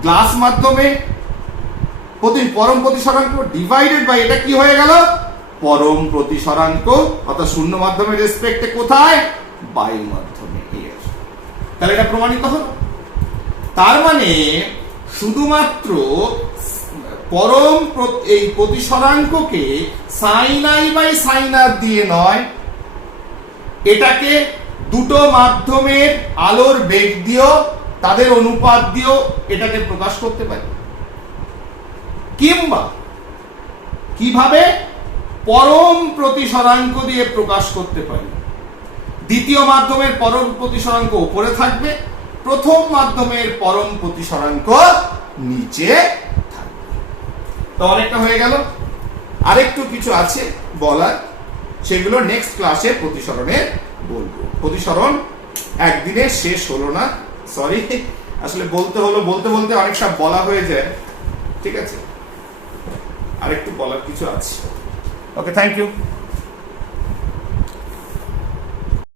গ্লাস মাধ্যমে পরম প্রতিসরাঙ্ক ডিভাইডেড বাই এটা কি হয়ে গেল? পরম প্রতিসরাঙ্ক, অর্থাৎ শূন্য মাধ্যমের রেসপেক্টে কোথায়? বায়ু মাধ্যমে। তাহলে এটা প্রমাণিত হলো। তার মানে শুধুমাত্র পরম এই প্রতিসরাঙ্ককে সাইন আই বাই সাইন আর দিয়ে নয়, এটাকে দুটো মাধ্যমের আলোর বেগ দিয়েও, তাদের অনুপাত দিয়েও এটাকে প্রকাশ করতে পারি। কিংবা কিভাবে? পরম প্রতিসরাঙ্ক দিয়ে প্রকাশ করতে পারি। দ্বিতীয় মাধ্যমের পরম প্রতিসরাঙ্ক উপরে থাকবে, প্রথম মাধ্যমের পরম প্রতিসরাঙ্ক নিচে থাকবে। তো অনেকটা হয়ে গেল, আরেকটু কিছু আছে বলার, সেগুলো নেক্সট ক্লাসে প্রতিসরণের বলবো। প্রতিসরণ একদিনে শেষ হলো না, সরি, আসলে বলতে বলতে অনেকটা বলা হয়ে যায়, ঠিক আছে। আরেকটু বলার কিছু আছে। ওকে, থ্যাংক ইউ।